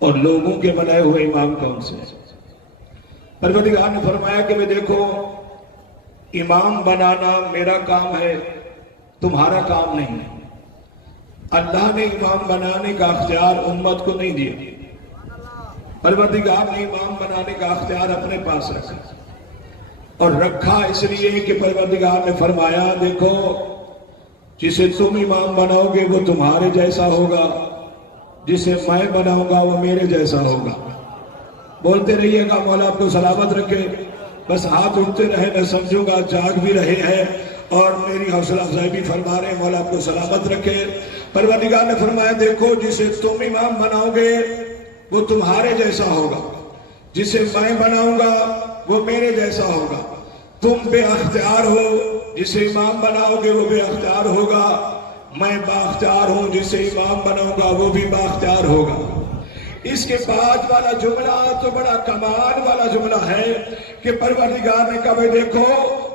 اور لوگوں کے بنائے ہوئے امام کون سے ہیں۔ پروردگار نے فرمایا کہ میں دیکھو امام بنانا میرا کام ہے تمہارا کام نہیں ہے۔ اللہ نے امام بنانے کا اختیار امت کو نہیں دیا، پروردگار نے امام بنانے کا اختیار اپنے پاس رکھا اور رکھا اس لیے کہ پروردگار نے فرمایا دیکھو جسے تم امام بناؤ گے وہ تمہارے جیسا ہوگا، جسے میں بناؤں گا وہ میرے جیسا ہوگا۔ بولتے رہیے گا مولا آپ کو سلامت رکھے، بس ہاتھ اٹھتے رہے میں سمجھوں گا جاگ بھی رہے ہیں اور میری حوصلہ افزائی بھی فرما رہے ہیں، مولا آپ کو سلامت رکھے۔ پروردگار نے فرمایا دیکھو جسے تم امام بناؤ گے وہ تمہارے جیسا ہوگا، جسے میں بناؤں گا وہ میرے جیسا ہوگا۔ تم بے اختیار ہو، جسے امام بناؤ گے وہ بے اختیار ہوگا۔ میں بااختیار ہوں، جسے امام بناؤں گا وہ بھی بااختیار ہوگا۔ اس کے بعد والا جملہ تو بڑا کمال والا جملہ ہے کہ پروردگار نے کہا دیکھو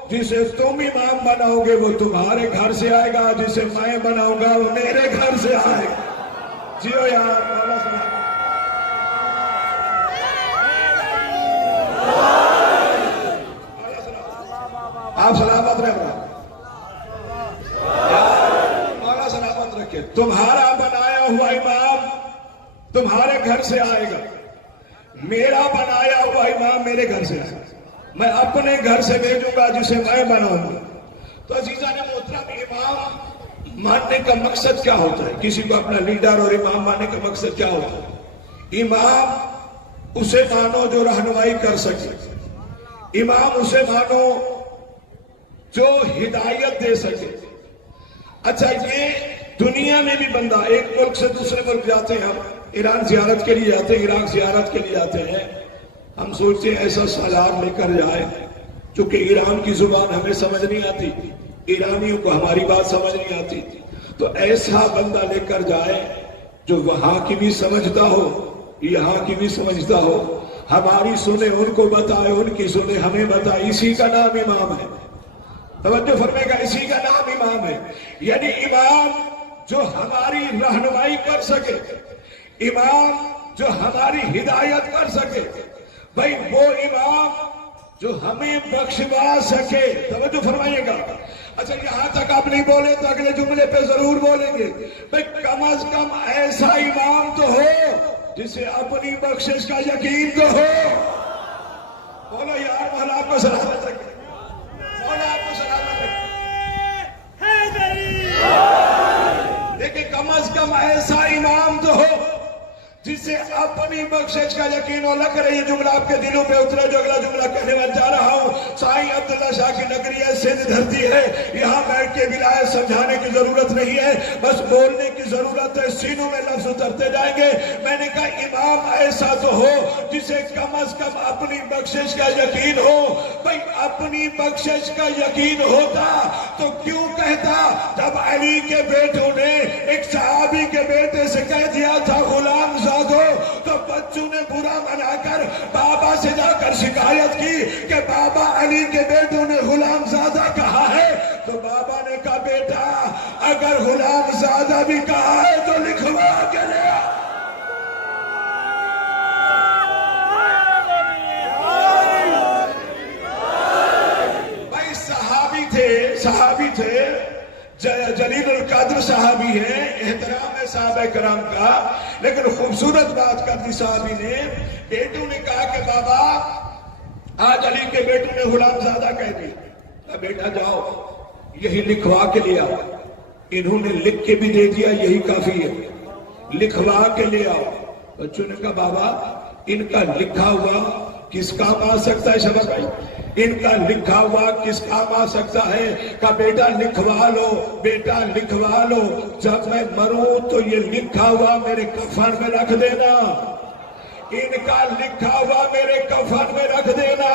جسے تم امام بناؤ گے وہ تمہارے گھر سے آئے گا، جسے میں بناؤں گا وہ میرے گھر سے آئے گا۔ جیو یار، مولا سلام۔ آپ سلامت رہے، مولا سلامت رکھے۔ تمہارا بنایا ہوا امام تمہارے گھر سے آئے گا، میرا بنایا ہوا امام میرے گھر سے آئے گا۔ میں اپنے گھر سے بھیجوں گا جسے میں بناؤں گا۔ تو عزیزان محترم، امام ماننے کا مقصد کیا ہوتا ہے؟ کسی کو اپنا لیڈر اور امام ماننے کا مقصد کیا ہوتا ہے؟ امام اسے مانو جو رہنمائی کر سکے، امام اسے مانو جو ہدایت دے سکے۔ اچھا، یہ دنیا میں بھی بندہ ایک ملک سے دوسرے ملک جاتے ہیں، ہم ایران زیارت کے لیے جاتے ہیں، عراق زیارت کے لیے جاتے ہیں، ہم سوچتے ہیں ایسا سالار لے کر جائے، چونکہ ایران کی زبان ہمیں سمجھ نہیں آتی، ایرانیوں کو ہماری بات سمجھ نہیں آتی، تو ایسا بندہ لے کر جائے جو وہاں کی بھی سمجھتا ہو یہاں کی بھی سمجھتا ہو، ہماری سنے ان کو بتائے، ان کی سنے ہمیں بتائے، اسی کا نام امام ہے۔ توجہ فرمائے گا، اسی کا نام امام ہے۔ یعنی امام جو ہماری رہنمائی کر سکے، امام جو ہماری ہدایت کر سکے، بھائی وہ امام جو ہمیں بخشوا سکے۔ توجہ فرمائیے گا۔ اچھا، یہاں تک آپ نہیں بولے تو اگلے جملے پہ ضرور بولیں گے، بھائی کم از کم ایسا امام تو ہو جسے اپنی بخشش کا یقین تو ہو۔ بولو یار، مولا آپ کو سلامت رکھے، مولا آپ کو سلامت رکھے۔ لیکن کم از کم ایسا امام تو ہو جسے اپنی بخشش کا یقین ہو۔ لگ رہا ہے یہ جملہ آپ کے دلوں پہ اترے جو اگلا جملہ کہنے میں جا رہا ہوں۔ سائیں عبداللہ شاہ کی نگری ہے، سندھ دھرتی ہے، یہاں بیٹھ کے ولایت سمجھانے کی ضرورت نہیں ہے، بس بولنے کی ضرورت ہے، سینوں میں لفظ اترتے جائیں گے۔ میں نے کہا امام ایسا تو ہو جسے کم از کم اپنی بخشش کا یقین ہو۔ بھائی اپنی بخشش کا یقین ہوتا تو کیوں کہتا جب علی کے بیٹوں نے ایک صحابی کے بیٹے سے کہہ دیا تھا غلام زادو، تو بچوں نے برا منا کر بابا سے جا کر شکایت کی کہ بابا علی کے بیٹوں نے غلام زادہ کہا ہے، تو بابا نے کہا بیٹا اگر غلام زادہ بھی کہا ہے تو لکھوا کے لے آ۔ بھائی صحابی تھے، جلیل القدر صحابی ہیں، احترام ہے صحابہ کرام کا، لیکن خوبصورت بات کر دی صحابی نے۔ بیٹوں نے کہا کہ بابا آج علی کے بیٹوں نے غلام زادہ کہہ دیا، بیٹا جاؤ یہی لکھوا کے لے آؤ۔ انہوں نے لکھ کے بھی دے دیا، یہی کافی ہے، لکھوا کے لے آؤ۔ بچوں نے کہا بابا ان کا لکھا ہوا کس کام آ سکتا ہے؟ شباب بھائی، ان کا لکھا ہوا کس کام آ سکتا ہے؟ کہا بیٹا لکھوا لو، بیٹا لکھوا لو، جب میں مروں تو یہ لکھا ہوا میرے کفن میں رکھ دینا، ان کا لکھا ہوا میرے کفن میں رکھ دینا،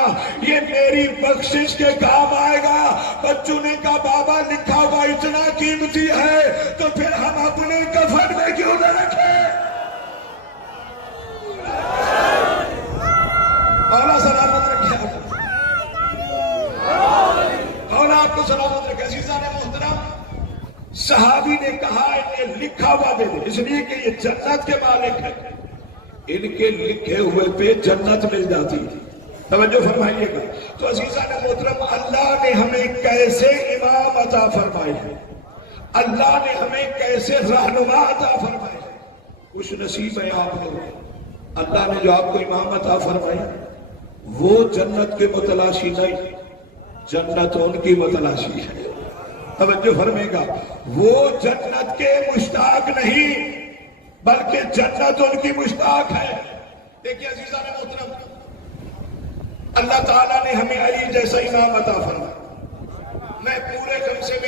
یہ میری بخشش کے کام آئے گا۔ بچوں نے کہا بابا لکھا ہوا اتنا قیمتی ہے تو پھر ہم اپنے کفن میں کیوں نہ رکھیں؟ مولا سلامت رکھے، مولا آپ کو سلامت رکھے۔ عزیزان محترم، صحابی نے کہا انہیں لکھا ہوا دے دے، اس لیے کہ یہ جنت کے مالک ہیں، ان کے لکھے ہوئے پہ جنت مل جاتی تھی۔ توجہ فرمائیے گا۔ تو عزیزان محترم، اللہ نے ہمیں کیسے امام عطا فرمائے ہیں، اللہ نے ہمیں کیسے رہنما عطا فرمائے ہیں۔ خوش نصیب ہے آپ لوگ، اللہ نے جو آپ کو امام عطا فرمائی وہ جنت کے متلاشی نہیں، جنت ان کی متلاشی ہے۔ توجہ فرمائے گا، وہ جنت کے مشتاق نہیں بلکہ جنت ان کی مشتاق ہے۔ دیکھیے عزیزان محترم، اللہ تعالیٰ نے ہمیں علی جیسا امام عطا فرمایا۔ میں پورے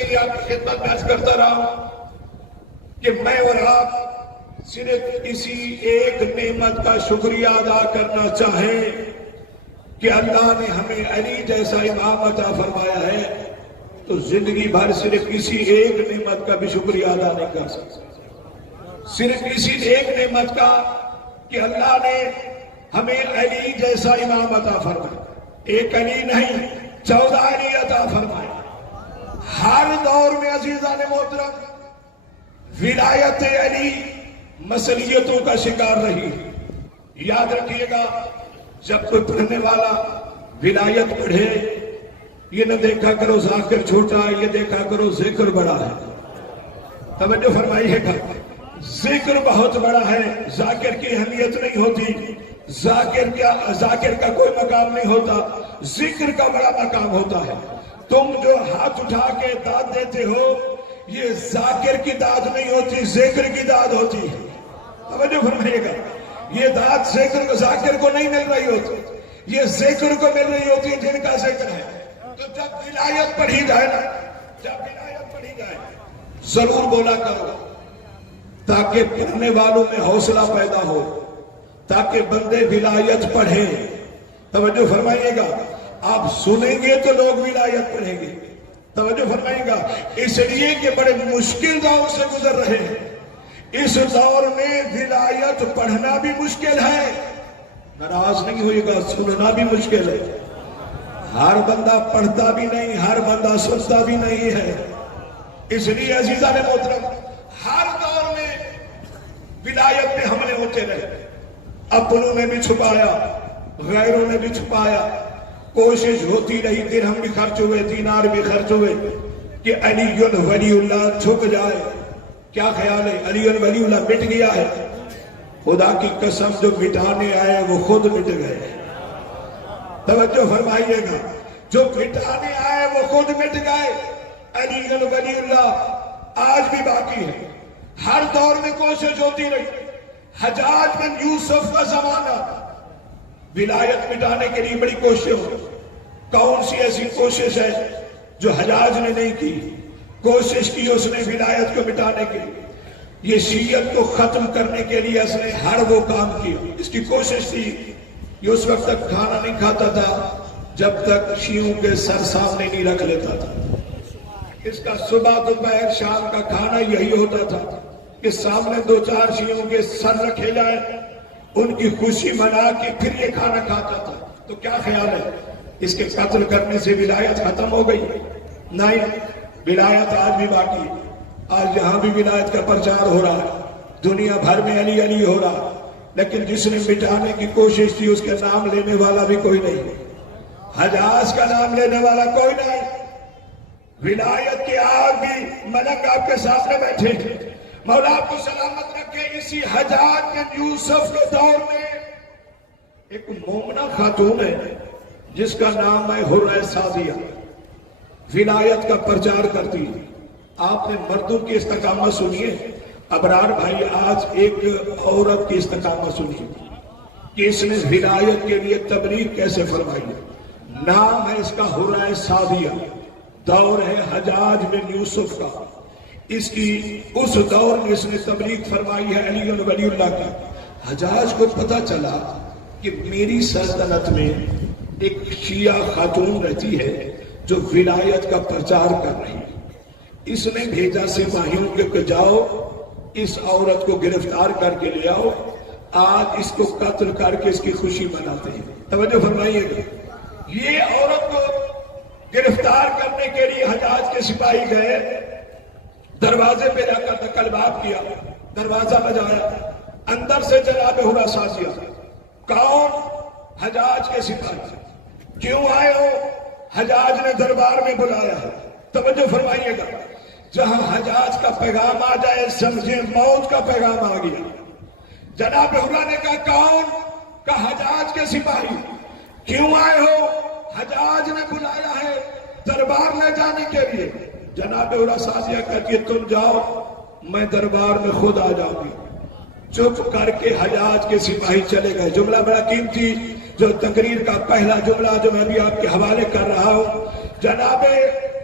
لیے آپ کی خدمت میں عرض کرتا رہا ہوں کہ میں اور آپ صرف اسی ایک نعمت کا شکریہ ادا کرنا چاہیں کہ اللہ نے ہمیں علی جیسا امام عطا فرمایا ہے، تو زندگی بھر صرف اسی ایک نعمت کا بھی شکریہ ادا نہیں کر سکتے. صرف اسی ایک نعمت کا کہ اللہ نے ہمیں علی جیسا امام عطا فرمایا. ایک علی نہیں، 14 علی عطا فرمایا. ہر دور میں عزیزان محترم ولایت علی مسئلیتوں کا شکار رہی. یاد رکھیے گا، جب کوئی پڑھنے والا ولایت پڑھے، یہ نہ دیکھا کرو ذاکر چھوٹا ہے، یہ دیکھا کرو ذکر بڑا ہے. توجہ فرمائیے گا، ذکر بہت بڑا ہے، ذاکر کی اہمیت نہیں ہوتی. ذاکر کا کوئی مقام نہیں ہوتا، ذکر کا بڑا مقام ہوتا ہے. تم جو ہاتھ اٹھا کے داد دیتے ہو، یہ ذاکر کی داد نہیں ہوتی، ذکر کی داد ہوتی ہے. توجہ فرمائیے گا، یہ داد ذاکر کو نہیں مل رہی ہوتی، یہ ذکر کو مل رہی ہوتی ہے جن کا ذکر ہے. تو جب ولایت پڑھی جائے نا، جب ولایت پڑھی جائے ضرور بولا کرو، تاکہ پڑھنے والوں میں حوصلہ پیدا ہو، تاکہ بندے ولایت پڑھیں. توجہ فرمائیے گا، آپ سنیں گے تو لوگ ولایت پڑھیں گے. توجہ فرمائیے گا، اس لیے کہ بڑے مشکل دور سے گزر رہے ہیں. اس دور میں ولایت پڑھنا بھی مشکل ہے. ناراض نہیں ہوئے گا، سننا بھی مشکل ہے. ہر بندہ پڑھتا بھی نہیں، ہر بندہ سنتا بھی نہیں ہے. اس لیے عزیزان محترم ہر دور میں ولایت پہ حملے ہوتے رہے. اپنوں نے بھی چھپایا، غیروں نے بھی چھپایا. کوشش ہوتی رہی، درہم بھی خرچ ہوئے، دینار بھی خرچ ہوئے کہ علی ولی اللہ چھپ جائے. کیا خیال ہے؟ علی ولی اللہ مٹ گیا ہے؟ خدا کی قسم، جو مٹانے آئے وہ خود مٹ گئے. توجہ فرمائیے گا، جو مٹانے آئے وہ خود مٹ گئے. علی ولی اللہ آج بھی باقی ہے. ہر دور میں کوشش ہوتی رہی. حجاج بن یوسف کا زمانہ، ولایت مٹانے کے لیے بڑی کوشش ہوئی. کون سی ایسی کوشش ہے جو حجاج نے نہیں کی؟ کوشش کی اس نے ولایت کو مٹانے کے لیے. یہ شیعت کو ختم کرنے کے لیے اس نے ہر وہ کام کیا. اس کی کوشش تھی. یہ اس وقت تک کھانا نہیں کھاتا تھا جب تک شیعوں کے سر سامنے نہیں رکھ لیتا تھا. اس کا صبح دوپہر شام کا کھانا یہی ہوتا تھا کہ سامنے 2-4 شیعوں کے سر رکھے جائے، ان کی خوشی منا کے پھر یہ کھانا کھاتا تھا. تو کیا خیال ہے، اس کے قتل کرنے سے ولایت ختم ہو گئی؟ نہیں، ولایت آج بھی باقی ہے. آج یہاں بھی ولایت کا پرچار ہو رہا ہے، دنیا بھر میں علی علی ہو رہا، لیکن جس نے مٹانے کی کوشش کی اس کے نام لینے والا بھی کوئی نہیں. حجاج کا نام لینے والا کوئی نہیں. ولایت کے آج بھی ملک آپ کے سامنے بیٹھے. مولا آپ کو سلامت رکھے. اسی حجاج بن یوسف کے دور میں ایک مومنہ خاتون ہے جس کا نام ہے حرہ سعدیہ. ولایت کا پرچار کرتی ہے. آپ نے مردوں کی استقامت سنیے. ابرار بھائی آج ایک عورت کی استقامت سنیے کہ اس نے ولایت کے لیے تبلیغ کیسے فرمائی ہے. نام ہے اس کا حرہ سعدیہ. دور ہے حجاج بن یوسف کا. اس کی اس دور میں اس نے تبلیغ فرمائی ہے علی ولی اللہ کی. حجاج کو پتا چلا کہ میری سلطنت میں ایک شیعہ خاتون رہتی ہے جو ولایت کا پرچار کر رہی ہے. اس نے بھیجا سپاہیوں کے کہ جاؤ اس عورت کو گرفتار کر کے لے آؤ، آج اس کو قتل کر کے اس کی خوشی مناتے ہیں. توجہ فرمائیے گا، یہ عورت کو گرفتار کرنے کے لیے حجاج کے سپاہی گئے. دروازے پہ جا کر طلبات کیا، دروازہ بجایا. اندر سے جناب حرہ سعدیہ. کون؟ حجاج کے سپاہی. کیوں آئے ہو؟ حجاج نے دربار میں بلایا ہے. توجہ فرمائیے گا، جہاں حجاج کا پیغام آ جائے سمجھے موت کا پیغام آ گیا. جناب حرہ نے کہا کون؟ کہا حجاج کے سپاہی. کیوں آئے ہو؟ حجاج نے بلایا ہے دربار میں جانے کے لیے. جناب حرہ سعدیہ کہتی ہے تم جاؤ، میں دربار میں خود آ جاؤں گی. چپ کر کے حجاج کے سپاہی چلے گئے. جملہ بڑا قیمتی جو تقریر کا پہلا جملہ جو میں بھی آپ کے حوالے کر رہا ہوں. جناب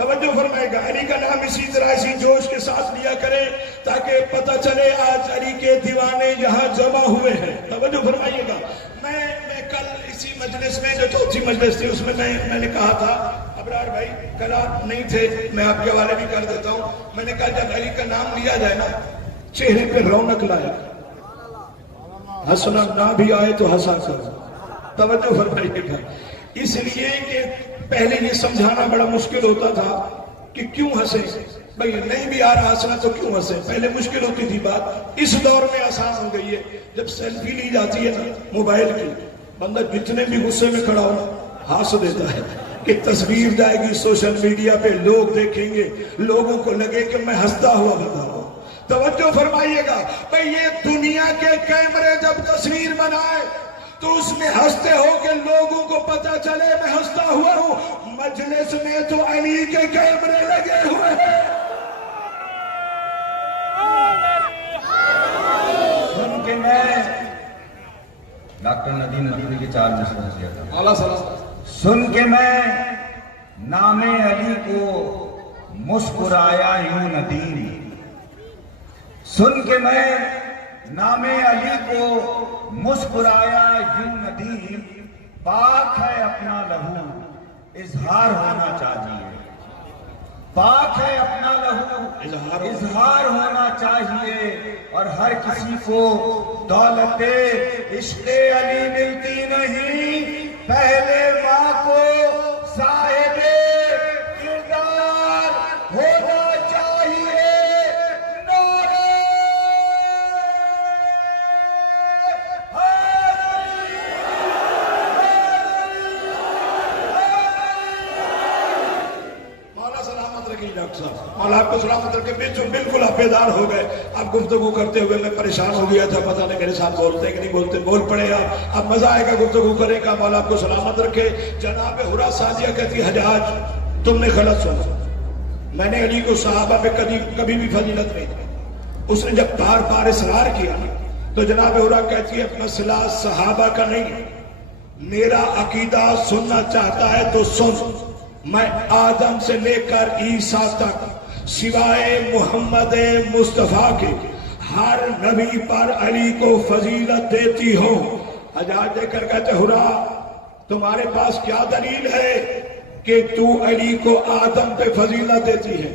توجہ فرمائے گا، علی کا نام اسی طرح اسی جوش کے ساتھ لیا کریں تاکہ پتہ چلے آج علی کے دیوانے یہاں جمع ہوئے ہیں. توجہ فرمائیے گا. میں کل اسی مجلس میں جو چوتھی مجلس تھی اس میں میں نے کہا تھا، ابرار بھائی کل آپ نہیں تھے، میں آپ کے حوالے بھی کر دیتا ہوں. میں نے کہا جب علی کا نام لیا جائے نا چہرے پہ رونق لائے، ہنسنا نہ بھی آئے تو ہنسا کرو. توجہ فرمائیے گا. اس لیے کہ پہلے یہ سمجھانا بڑا مشکل ہوتا تھا کہ کیوں ہنسے، بھئی نہیں بھی آ رہا ہنسنا تو کیوں ہنسے. پہلے مشکل ہوتی تھی بات، اس دور میں آسان ہو گئی ہے. جب سیلفی لی جاتی ہے نا موبائل کی، بندہ جتنے بھی غصے میں کھڑا ہو ہنس دیتا ہے کہ تصویر جائے گی سوشل میڈیا پہ، لوگ دیکھیں گے، لوگوں کو لگے کہ میں ہنستا ہوا بتا ہوں. توجہ فرمائیے گا. بھئی یہ دنیا کے کیمرے جب تصویر بنائے تو اس میں ہنستے ہو کہ لوگوں کو پتا چلے میں ہنستا ہوا ہوں. مجلس میں تو علی کے کیمرے لگے ہوئے ہیں. سن کے میں ڈاکٹر ندیم ندوی کے 4 مصرع کیا تھا. سن کے میں نام علی کو مسکرایا یوں ندیم، سن کے میں نام علی کو مسکرایا یوں ندیم. پاک ہے اپنا لہو اظہار ہونا چاہیے، پاک ہے اپنا لہو اظہار ہونا چاہیے. اور ہر کسی کو دولت عشق علی ملتی نہیں، پہلے ماں کو صاحب کردار ہونا چاہیے. مولا آپ کو سلامت رکھے. بالکل آپ بیدار ہو گئے. آپ گفتگو کرتے ہوئے میں پریشان ہو گیا تھا، پتہ نہیں میرے ساتھ بولتے کہ نہیں بولتے. بول پڑے آپ، اب مزہ آئے گا گفتگو کرے گا. مولا آپ کو سلامت رکھے. جناب حرا سعدیہ کہتی حجاج تم نے غلط سنا، میں نے علی کو صحابہ پہ کبھی بھی فضیلت نہیں دی. اس نے جب بار بار اصرار کیا تو جناب حرا کہتی ہے اپنا مسئلہ صحابہ کا نہیں، میرا عقیدہ سننا چاہتا ہے تو سن. میں آدم سے لے کر عیسیٰ تک سوائے محمد مصطفیٰ کے ہر نبی پر علی کو فضیلت دیتی ہوں. حجاج دے کر کہتے حرا تمہارے پاس کیا دلیل ہے کہ تو علی کو آدم پہ فضیلت دیتی ہے؟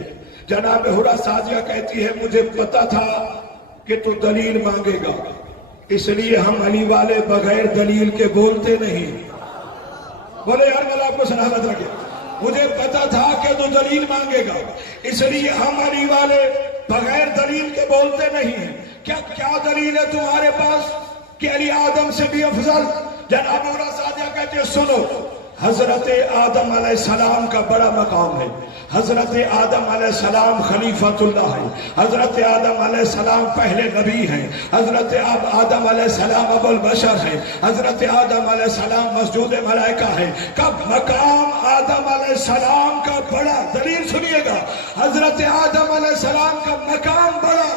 جناب حرا سعدیہ کہتی ہے مجھے پتا تھا کہ تو دلیل مانگے گا، اس لیے ہم علی والے بغیر دلیل کے بولتے نہیں. بولے یار مولا آپ کو سلامت رکھے. مجھے پتا تھا کہ تو دلیل مانگے گا، اس لیے ہم علی والے بغیر دلیل کے بولتے نہیں ہیں. کیا دلیل ہے تمہارے پاس کہ علی آدم سے بھی افضل؟ جناب حرا سعدیہ کہتے ہیں سنو، حضرت آدم علیہ السلام کا بڑا مقام ہے. حضرت آدم علیہ السلام خلیفۃ اللہ ہے. حضرت آدم علیہ السلام پہلے نبی ہیں. حضرت آدم علیہ السلام ابو البشر ہیں. حضرت آدم علیہ السلام مسجود ملائکہ ہیں. کب مقام آدم علیہ السلام کا بڑا، دلیل سنیے گا، حضرت آدم علیہ السلام کا مقام بڑا.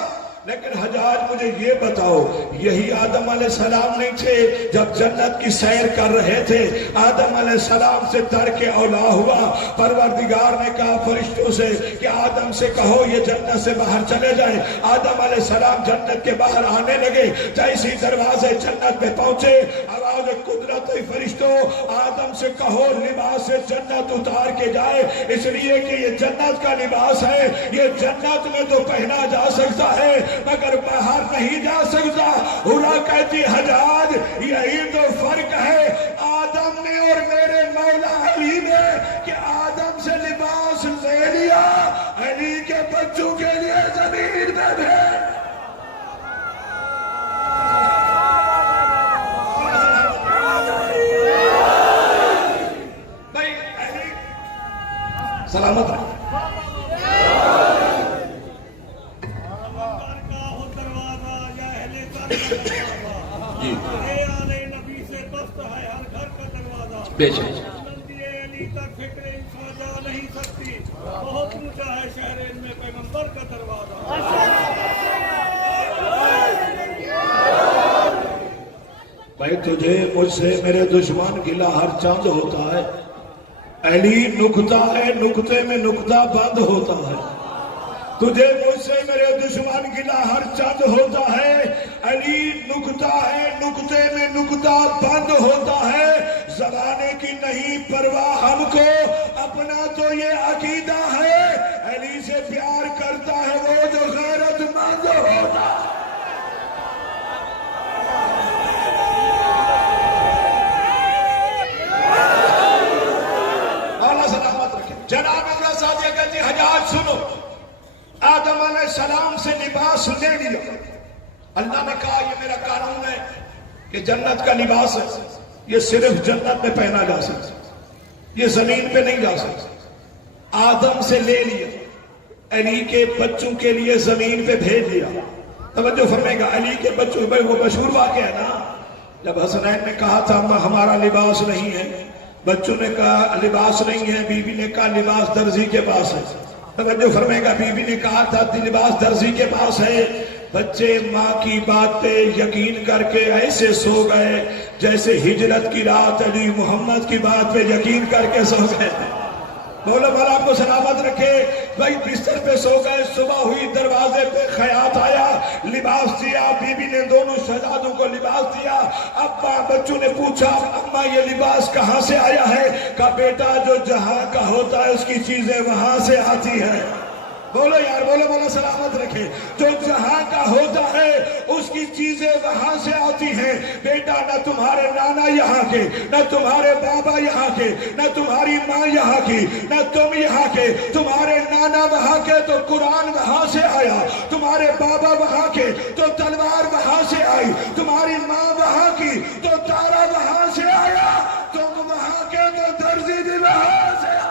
لیکن حجاج مجھے یہ بتاؤ، یہی آدم علیہ السلام نہیں تھے جب جنت کی سیر کر رہے تھے؟ آدم علیہ السلام سے ترک اولا ہوا. پروردگار نے کہا فرشتوں سے کہ آدم سے کہو یہ جنت سے باہر چلے جائیں. آدم علیہ السلام جنت کے باہر آنے لگے. جیسے دروازے جنت میں پہنچے آواز قدرت فرشتوں آدم سے کہو لباس جنت اتار کے جائے، اس لیے کہ یہ جنت کا لباس ہے، یہ جنت میں تو پہنا جا سکتا ہے مگر باہر نہیں جا سکتا. حرا کہتی حجاج یہی تو فرق ہے آدم نے اور میرے مولا علی نے کہ آدم سے لباس لے لیا، علی کے بچوں کے لیے زمین میں بھیج. بھائی علی سلامت ہے. نہیں سکتی بہت اونچا ہے شہر میں پیغمبر کا دروازہ. بھائی تجھے مجھ سے میرے دشمن گلا ہر چاند ہوتا ہے، علی نکتہ ہے، نکتے میں نکتہ بند ہوتا ہے. تجھے مجھ سے میرے دشمن گلا ہر چند ہوتا ہے. علی نکتہ ہے، نکتے میں نکتہ بند ہوتا ہے. زمانے کی نہیں پرواہ ہم کو، اپنا تو یہ عقیدہ ہے. علی سے پیار کرتا ہے وہ جو غیرت مند ہوتا ہے. جناب اللہ صاحب یہ کہتے ہیں حجاج سنو، آدم علیہ السلام سے لباس لے لیا. اللہ نے کہا یہ میرا قانون ہے کہ جنت کا لباس ہے، یہ صرف جنت میں پہنا جا سکتا، یہ زمین پہ نہیں جا سکتا. آدم سے لے لیا، علی کے بچوں کے لیے زمین پہ بھیج دیا. توجہ فرمائے گا، علی کے بچوں میں وہ مشہور واقعہ ہے نا، جب حسنین نے کہا تھا ہمارا لباس نہیں ہے، بچوں نے کہا لباس نہیں ہے، بی بی نے کہا لباس درزی کے پاس ہے. توجہ فرمائے گا، بی بی نے کہا تھا لباس درزی کے پاس ہے. بچے ماں کی بات پہ یقین کر کے ایسے سو گئے جیسے ہجرت کی رات علی محمد کی بات پہ یقین کر کے سو گئے. مولا مولا آپ کو سلامت رکھے. بھائی بستر پہ سو گئے، صبح ہوئی دروازے پہ خیاط آیا، لباس دیا. بی بی نے دونوں شہزادوں کو لباس دیا. ابا بچوں نے پوچھا اماں یہ لباس کہاں سے آیا ہے؟ کہا بیٹا جو جہاں کا ہوتا ہے اس کی چیزیں وہاں سے آتی ہیں. بولو یار، بولو مولا سلامت رکھے. جو جہاں کا ہوتا ہے اس کی چیزیں وہاں سے آتی ہیں. بیٹا نہ تمہارے نانا یہاں کے، نہ تمہارے بابا یہاں کے، نہ تمہاری ماں یہاں کی، نہ تم یہاں کے. تمہارے نانا وہاں کے تو قرآن وہاں سے آیا، تمہارے بابا وہاں کے تو تلوار وہاں سے آئی، تمہاری ماں وہاں کی تو تارا وہاں سے آیا، تم وہاں کے تو درزی بھی وہاں سے آیا.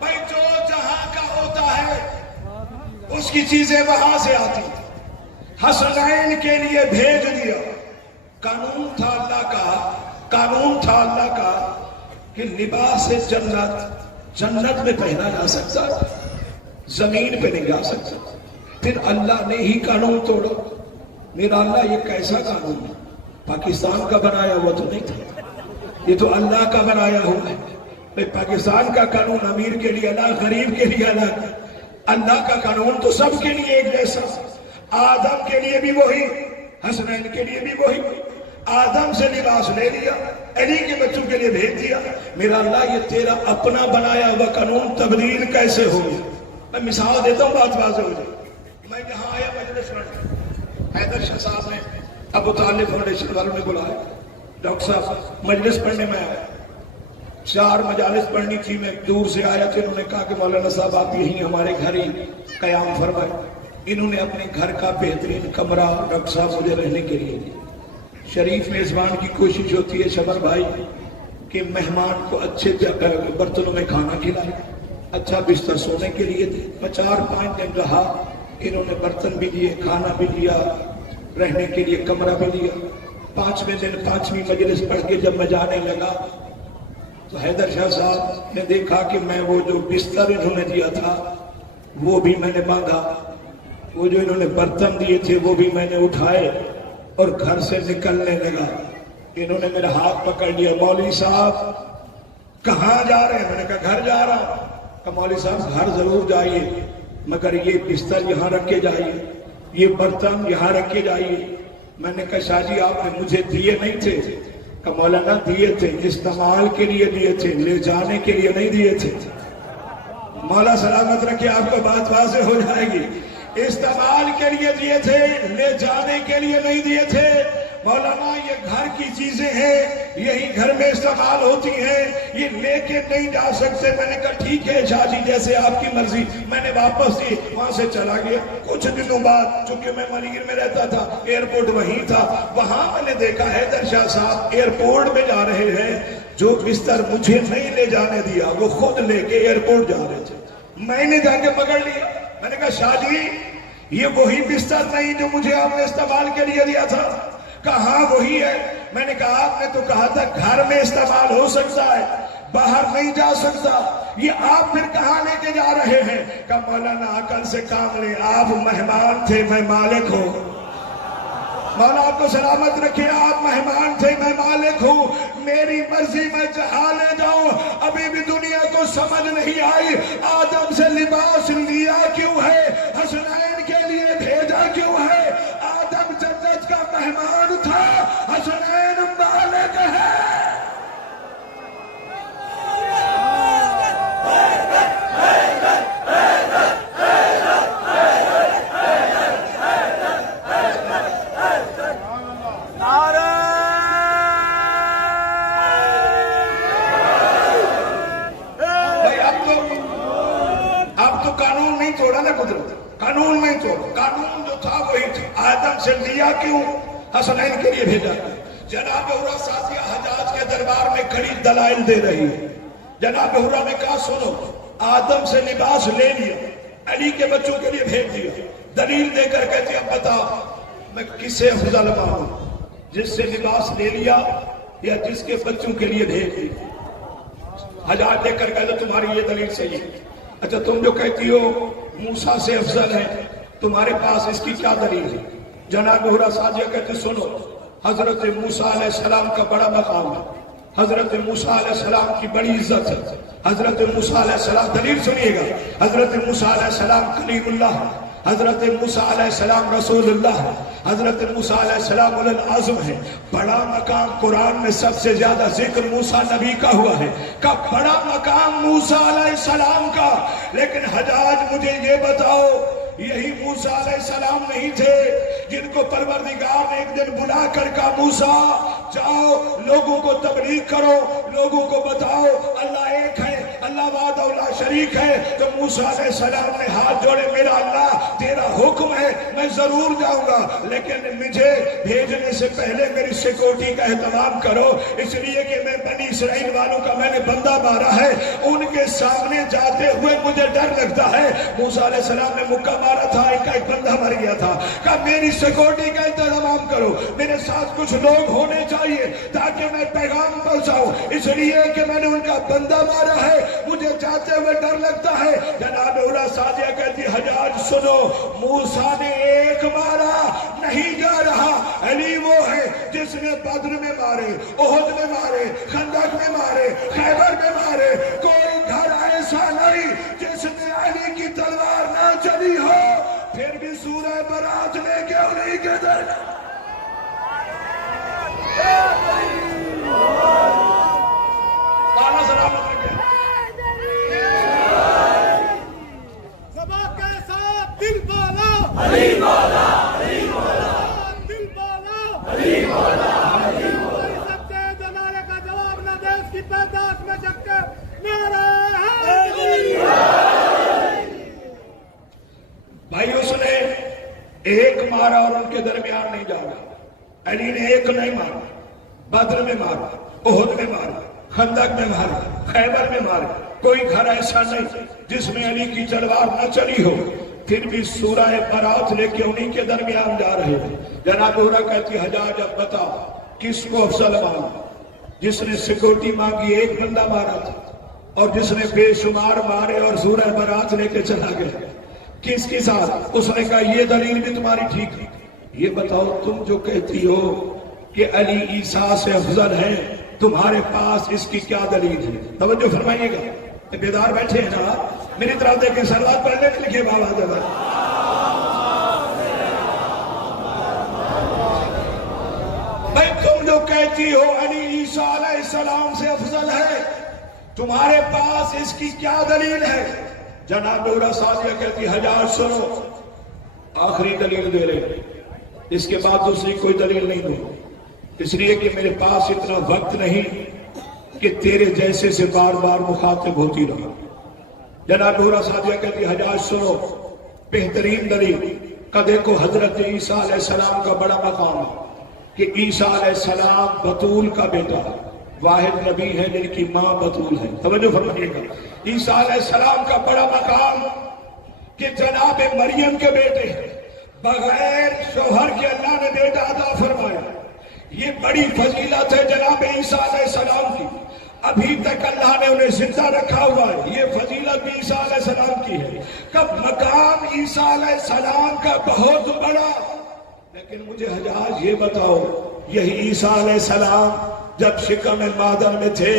بھائی جو جہاں کا ہوتا ہے اس کی چیزیں وہاں سے آتی. حسنین کے لیے بھیج دیا. قانون تھا اللہ کا، قانون تھا اللہ کا کہ لباس جنت میں پہنا جا سکتا، زمین پہ نہیں جا سکتا. پھر اللہ نے ہی قانون توڑا. میرا اللہ یہ کیسا قانون ہے؟ پاکستان کا بنایا ہوا تو نہیں تھا، یہ تو اللہ کا بنایا ہوا ہے. پاکستان کا قانون امیر کے لیے الگ، غریب کے لیے الگ. اللہ کا قانون تو سب کے لیے ایک جیسا. آدم کے لیے بھی وہی، حسنین کے لیے بھی وہی. آدم سے لباس لے لیا، علی کے بچوں کے لیے بھیج دیا. میرا اللہ یہ تیرا اپنا بنایا ہوا قانون تبدیل کیسے ہو گیا؟ میں مثال دیتا ہوں، بات واضح ہو جائے. میں یہاں آیا مجلس پڑھنے، حیدر شاہ صاحب نے ابو طالب فاؤنڈیشن والوں نے بلایا. ڈاکٹر صاحب مجلس پڑھنے میں آیا، 4 مجالس پڑھنی تھی. میں دور سے آیا تو انہوں نے کہا کہ مولانا صاحب آپ یہیں ہمارے گھر ہی قیام فرمائے. انہوں نے اپنے گھر کا بہترین کمرہ ڈاکٹر صاحب مجھے رہنے کے لیے دیا. شریف میزبان کی کوشش ہوتی ہے شمر بھائی کہ مہمان کو اچھے برتنوں میں کھانا کھلائے، اچھا بستر سونے کے لیے دے. میں 4-5 دن رہا، انہوں نے برتن بھی دیے، کھانا بھی دیا، رہنے کے لیے کمرہ بھی دیا. 5ویں دن 5ویں مجلس پڑھ کے جب میں جانے لگا تو حیدر شاہ صاحب نے دیکھا کہ میں وہ جو بستر انہوں نے دیا تھا وہ بھی میں نے باندھا، وہ جو انہوں نے برتن دیے تھے وہ بھی میں نے اٹھائے اور گھر سے نکلنے لگا. انہوں نے میرا ہاتھ پکڑ لیا. مولوی صاحب کہاں جا رہے ہیں؟ میں نے کہا گھر جا رہا ہوں. کہا مولوی صاحب گھر ضرور جائیے مگر یہ بستر یہاں رکھ کے جائیے، یہ برتن یہاں رکھ کے جائیے. میں نے کہا شاہ جی آپ نے مجھے دیے نہیں تھے؟ کہ مولانا دیے تھے، استعمال کے لیے دیے تھے، لے جانے کے لیے نہیں دیے تھے. مولا سلامت رکھے، آپ کو بات واضح ہو جائے گی. استعمال کے لیے دیے تھے، لے جانے کے لیے نہیں دیے تھے. مولانا یہ گھر کی چیزیں ہیں، یہی گھر میں استعمال ہوتی ہیں، یہ لے کے نہیں جا سکتے. میں نے کہا ٹھیک ہے شاہ جی جیسے آپ کی مرضی. میں نے واپس دی، وہاں سے چلا گیا. کچھ دنوں بعد چونکہ میں منیر میں رہتا تھا، ایئرپورٹ وہیں تھا، وہاں میں نے دیکھا حیدر شاہ صاحب ایئرپورٹ میں جا رہے ہیں. جو بستر مجھے نہیں لے جانے دیا وہ خود لے کے ایئرپورٹ جا رہے تھے. میں نے جا کے پکڑ لیا. میں نے کہا شاہ جی یہ وہی بستر نہیں جو مجھے آپ نے استعمال کے لیے دیا تھا. کہاں وہی ہے. میں نے کہا آپ نے تو کہا تھا گھر میں استعمال ہو سکتا ہے، باہر نہیں جا سکتا، یہ آپ پھر کہاں لے کے جا رہے ہیں؟ کہ مولانا عقل سے کام لیں، آپ مہمان تھے، میں مالک ہوں. مولا آپ کو سلامت رکھے. آپ مہمان تھے, میں مالک ہوں, میری مرضی میں جہاں لے جاؤں. ابھی بھی دنیا کو سمجھ نہیں آئی آدم سے لباس لیا کیوں ہے, حسنین کے لیے بھیجا کیوں ہے. آدم جنت کا مہمان تھا, حسنین مالک ہے. قانون نہیں توڑا, قانون جو تھا وہی تھا. آدم سے لیا کیوں, حسنین کے لیے بھیجا. جناب حرہ سازیہ حجاج کے دربار میں کڑی دلائل دے رہی ہے. جناب حرہ نے کہا سنو, آدم سے لباس لے لیا, علی کے بچوں کے لیے بھیج دیا. دلیل دے کر کہتی اب بتا میں کسے افضل مانوں, جس سے لباس لے لیا یا جس کے بچوں کے لیے بھیج دیا. حجاج دے کر کہتے تمہاری یہ دلیل صحیح ہے. اچھا تم جو کہتی ہو موسیٰ سے افضل ہے, تمہارے پاس اس کی کیا دلیل ہے. جناب حرہ سازیہ کہتے سنو, حضرت موسیٰ علیہ السلام کا بڑا مقام ہے, حضرت موسیٰ علیہ السلام کی بڑی عزت ہے. حضرت موسیٰ علیہ السلام, دلیل سنیے گا, حضرت موسیٰ علیہ السلام کلیم اللہ ہے, حضرت موسیٰ علیہ السلام رسول اللہ ہے, حضرت موسیٰ علیہ السلام اولو العزم ہے. بڑا مقام قرآن میں سب سے زیادہ ذکر موسیٰ نبی کا ہوا ہے, کا بڑا مقام موسیٰ علیہ السلام کا. لیکن حجاج مجھے یہ بتاؤ, یہی موسیٰ علیہ السلام نہیں تھے جن کو پروردگار نے ایک دن بلا کر کہا موسیٰ جاؤ لوگوں کو تبلیغ کرو, لوگوں کو بتاؤ اللہ ایک ہے, اللہ وحدہ لا شریک ہے. تو موسیٰ علیہ السلام نے ہاتھ جوڑے, میرا اللہ تیرا حکم ہے میں ضرور جاؤں گا, لیکن مجھے بھیجنے سے پہلے میری سیکورٹی کا اہتمام کرو, اس لیے کہ میں بنی اسرائیل والوں کا میں نے بندہ مارا ہے, ان کے سامنے جاتے ہوئے مجھے ڈر لگتا ہے. موسیٰ علیہ السلام نے مکہ مارا تھا, ایک بندہ مر گیا تھا, کہا میری سیکورٹی کا انتظام کرو, میرے ساتھ کچھ لوگ ہونے چاہیے تاکہ میں پیغام پہنچاؤں, اس لیے کہ میں نے ان کا بندہ مارا ہے, مجھے جاتے ہوئے ڈر لگتا ہے. جناب حرہ سازیہ کہتی حجاج سنو, موسیٰ نے ایک مارا نہیں جا رہا, علی وہ ہے جس نے بدر میں مارے, احد میں مارے, خندق میں مارے, خیبر میں مارے. کوئی گھر ایسا نہیں جس میں علی کی تلوار نہ چلی ہو, پھر بھی سورہ برات لے کے انہیں کے در تانا سلامت رکھے. سبا کے ساتھ دل بالا, علی بالا, علی بالا, دل بالا, علی بالا, علی بالا. سب سے زمانے کا جواب نہ دے اس کی پیداش میں جگ کے نعرہ علی. بھائی اس نے ایک مارا اور ان کے درمیان نہیں جا رہا. علی نے ایک نہیں مارا, بدر میں مارا, احد میں مارا, خندق میں مارا, خیبر میں مارا. کوئی گھر ایسا نہیں جس میں علی کی تلوار نہ چلی ہو, پھر بھی سورہ برات لے کے انہیں کے درمیان جا رہے ہیں. جناب حرہ کہتی حجاج اب بتا کس کو افضل مانا, جس نے سیکورٹی مانگی ایک بندہ مارا تھا اور جس نے بے شمار مارے اور سورہ برات لے کے چلا گیا, کس کے ساتھ؟ اس نے کہا یہ دلیل بھی تمہاری ٹھیک ہے. یہ بتاؤ تم جو کہتی ہو کہ علی عیسیٰ سے افضل ہے, تمہارے پاس اس کی کیا دلیل ہے؟ توجہ فرمائیے گا, بیدار بیٹھے ہیں نا, میری طرف دیکھیں, سلوات پڑھنے کے لکھے بابا دادا. بھائی تم جو کہتی ہو علی عیسیٰ علیہ السلام سے افضل ہے, تمہارے پاس اس کی کیا دلیل ہے؟ جناب حرہ سازیہ کہتی حجاج سنو, آخری دلیل دے رہے, اس کے بعد دوسری کوئی دلیل نہیں دوں, اس لیے کہ میرے پاس اتنا وقت نہیں کہ تیرے جیسے سے بار بار مخاطب ہوتی رہا. جناب حرہ سازیہ کہتی حجاج سنو, بہترین دلیل کا دیکھو, حضرت عیسیٰ علیہ السلام کا بڑا مقام ہے کہ عیسیٰ علیہ السلام بطول کا بیٹا, واحد نبی ہے جن کی ماں بطول ہے. توجہ فرمائیے گا, عیسیٰ علیہ السلام کا بڑا مقام کہ جناب مریم کے بیٹے بغیر شوہر کے اللہ نے بیٹا عطا فرمایا. یہ بڑی فضیلت ہے جناب عیسیٰ علیہ السلام کی, ابھی تک اللہ نے انہیں زندہ رکھا ہوا ہے. یہ فضیلت بھی عیسیٰ علیہ السلام کی ہے. کب مقام عیسیٰ علیہ السلام کا بہت بڑا, لیکن مجھے حجاج یہ بتاؤ، یہی عیسیٰ علیہ السلام جب شکم مادر میں تھے،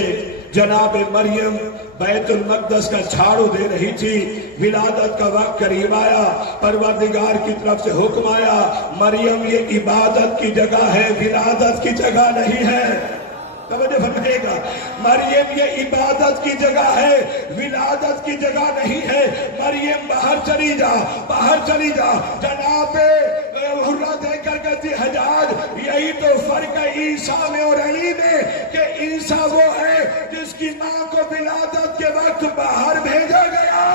جناب مریم بیت المقدس کا جھاڑو دے رہی تھی، ولادت کا وقت قریب آیا، پروردگار کی طرف سے حکم آیا، مریم یہ عبادت کی جگہ ہے، ولادت کی جگہ نہیں ہے۔ توجہ فرمائیے گا، مریم یہ عبادت کی جگہ ہے، ولادت کی جگہ نہیں ہے۔ مریم باہر چلی جا، باہر چلی جا۔ جناب حرہ دیکھ کر کہتی حجاج یہی تو فرق ہے عیسیٰ میں اور علی میں، کہ عیسیٰ وہ ہے جس کی ماں کو ولادت کے وقت باہر بھیجا گیا،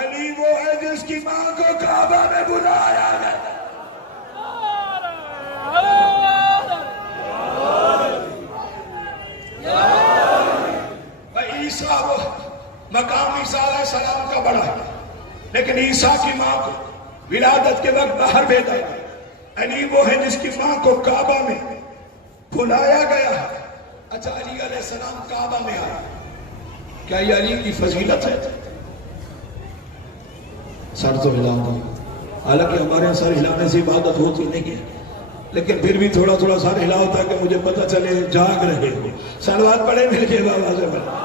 علی وہ ہے جس کی ماں کو کعبہ میں بلایا گیا۔ عیسیٰ وہ مقام عیسیٰ علیہ السلام کا بڑا ہے، لیکن عیسیٰ کی ماں کو ولادت کے وقت باہر بھیجا گیا۔ علی وہ ہے جس کی ماں کو کعبہ میں بلایا گیا۔ اچھا، علی علیہ السلام کعبہ میں آیا، کیا یہ علی کی فضیلت ہے؟ سر تو ہلاؤں، حالانکہ ہمارے یہاں سر ہلانے سے عبادت ہوتی نہیں ہے، لیکن پھر بھی تھوڑا تھوڑا سر ہلاؤ تاکہ مجھے پتہ چلے جاگ رہے ہو۔ صلوات پڑھے مل کے بابا سے بڑھا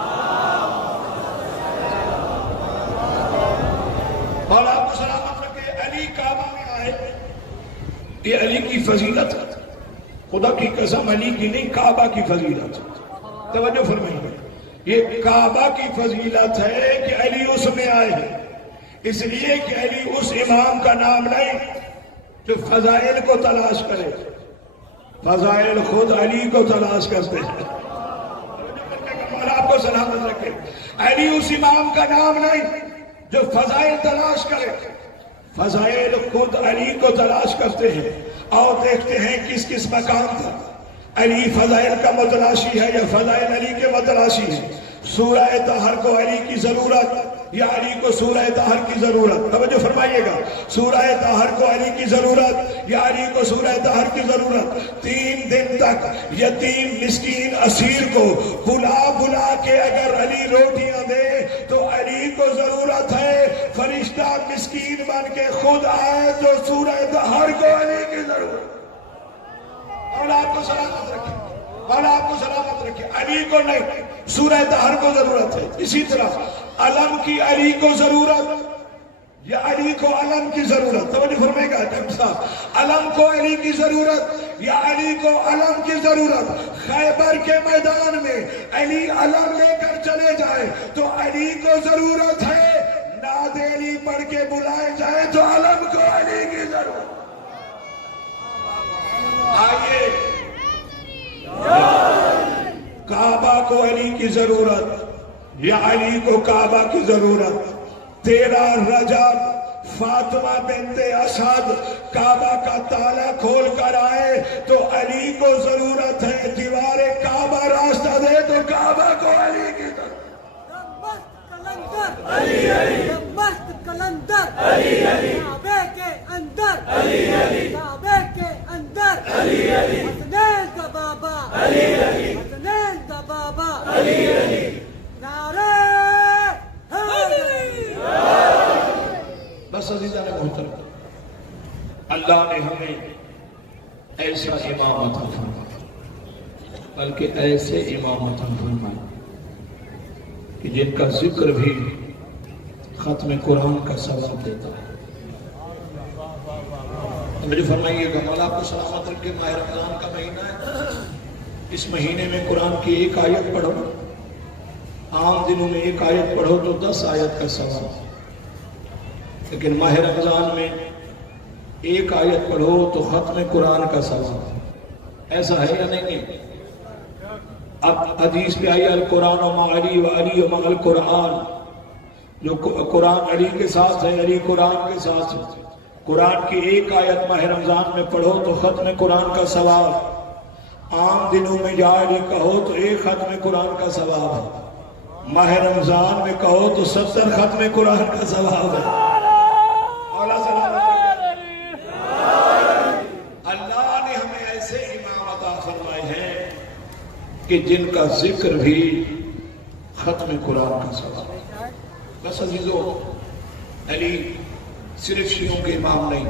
اور آپ کو سلامت رکھے۔ علی کعبہ میں آئے، یہ علی کی فضیلت ہے، خدا کی قسم علی کی نہیں، کعبہ کی فضیلت ہے۔ توجہ فرمائیے، یہ کعبہ کی فضیلت ہے کہ علی اس میں آئے ہیں، اس لیے کہ علی اس امام کا نام نہیں جو فضائل کو تلاش کرے، فضائل خود علی کو تلاش کرتے ہیں۔ اور آپ کو سلامت رکھے، علی اس امام کا نام نہیں جو فضائل تلاش کرے، فضائل خود علی کو تلاش کرتے ہیں۔ اور دیکھتے ہیں کس کس مقام تک علی فضائل کا متلاشی ہے یا فضائل علی کے متلاشی ہے۔ سورہ طہر کو علی کی ضرورت یا علی کو سورہ طہر کی ضرورت؟ توجہ فرمائیے گا، سورہ طہر کو علی کی ضرورت یا علی کو سورہ طہر کی ضرورت؟ 3 دن تک یتیم مسکین اسیر کو بلا بلا کے اگر علی روٹیاں دے تو علی کو ضرورت ہے، فرشتہ مسکین بن کے خود آئے تو سورہ طہر کو علی کی ضرورت۔ اور آپ کو سلامت رکھے، اور آپ کو سلامت رکھے، علی کو نہیں، سورہ طہر کو ضرورت ہے۔ اسی طرح علم کی علی کو ضرورت یا علی کو علم کی ضرورت؟ توجہ فرمائے گا ڈاکٹر صاحب، علم کو علی کی ضرورت یا علی کو علم کی ضرورت؟ خیبر کے میدان میں علی علم لے کر چلے جائے تو علی کو ضرورت ہے، نعت علی پڑھ کے بلائے جائے تو علم کو علی کی ضرورت۔ آئیے، کعبہ کو علی کی ضرورت یا علی کو کعبہ کی ضرورت؟ 13 رجب فاطمہ بنت اسد کعبہ کا تالا کھول کر آئے تو علی کو ضرورت ہے، دیوار کعبہ راستہ دے تو کعبہ کو علی کی ضرورت۔ علی علی مست کلندر، علی علی کعبے کے اندر، علی علی کعبے کے اندر، علی علی حسنین کا بابا، علی علی حسنین کا بابا، علی علی نعرہ حیدری۔ بس عزیزان محترم، اللہ نے ہمیں ایسا امام عطا فرمایا، بلکہ ایسے امام عطا فرمایا کہ جن کا ذکر بھی ختم قرآن کا ثواب دیتا ہے۔ مجھے فرمائیے گا، مولا کو سلامت رکھے، ماہ رمضان کا مہینہ ہے، اس مہینے میں قرآن کی 1 آیت پڑھو، عام دنوں میں 1 آیت پڑھو تو 10 آیت کا ثواب، لیکن ماہ رمضان میں 1 آیت پڑھو تو ختم قرآن کا ثواب۔ ایسا ہے یا نہیں؟ اب حدیث پہ آئی القرآن و مع علی و علی و مع القرآن، جو قرآن علی کے ساتھ ہے، علی قرآن کے ساتھ ہے۔ قرآن کی 1 آیت ماہ رمضان میں پڑھو تو ختم قرآن کا ثواب، عام دنوں میں یا علی کہو تو 1 ختم قرآن کا ثواب ہے، ماہ رمضان میں کہو تو 70 ختم قرآن کا ثواب ہے۔ اللہ نے ہمیں ایسے امام عطا فرمائے ہیں کہ جن کا ذکر بھی ختم قرآن کا ثواب ہے۔ بس عزیزو، علی صرف شیعوں کے امام نہیں،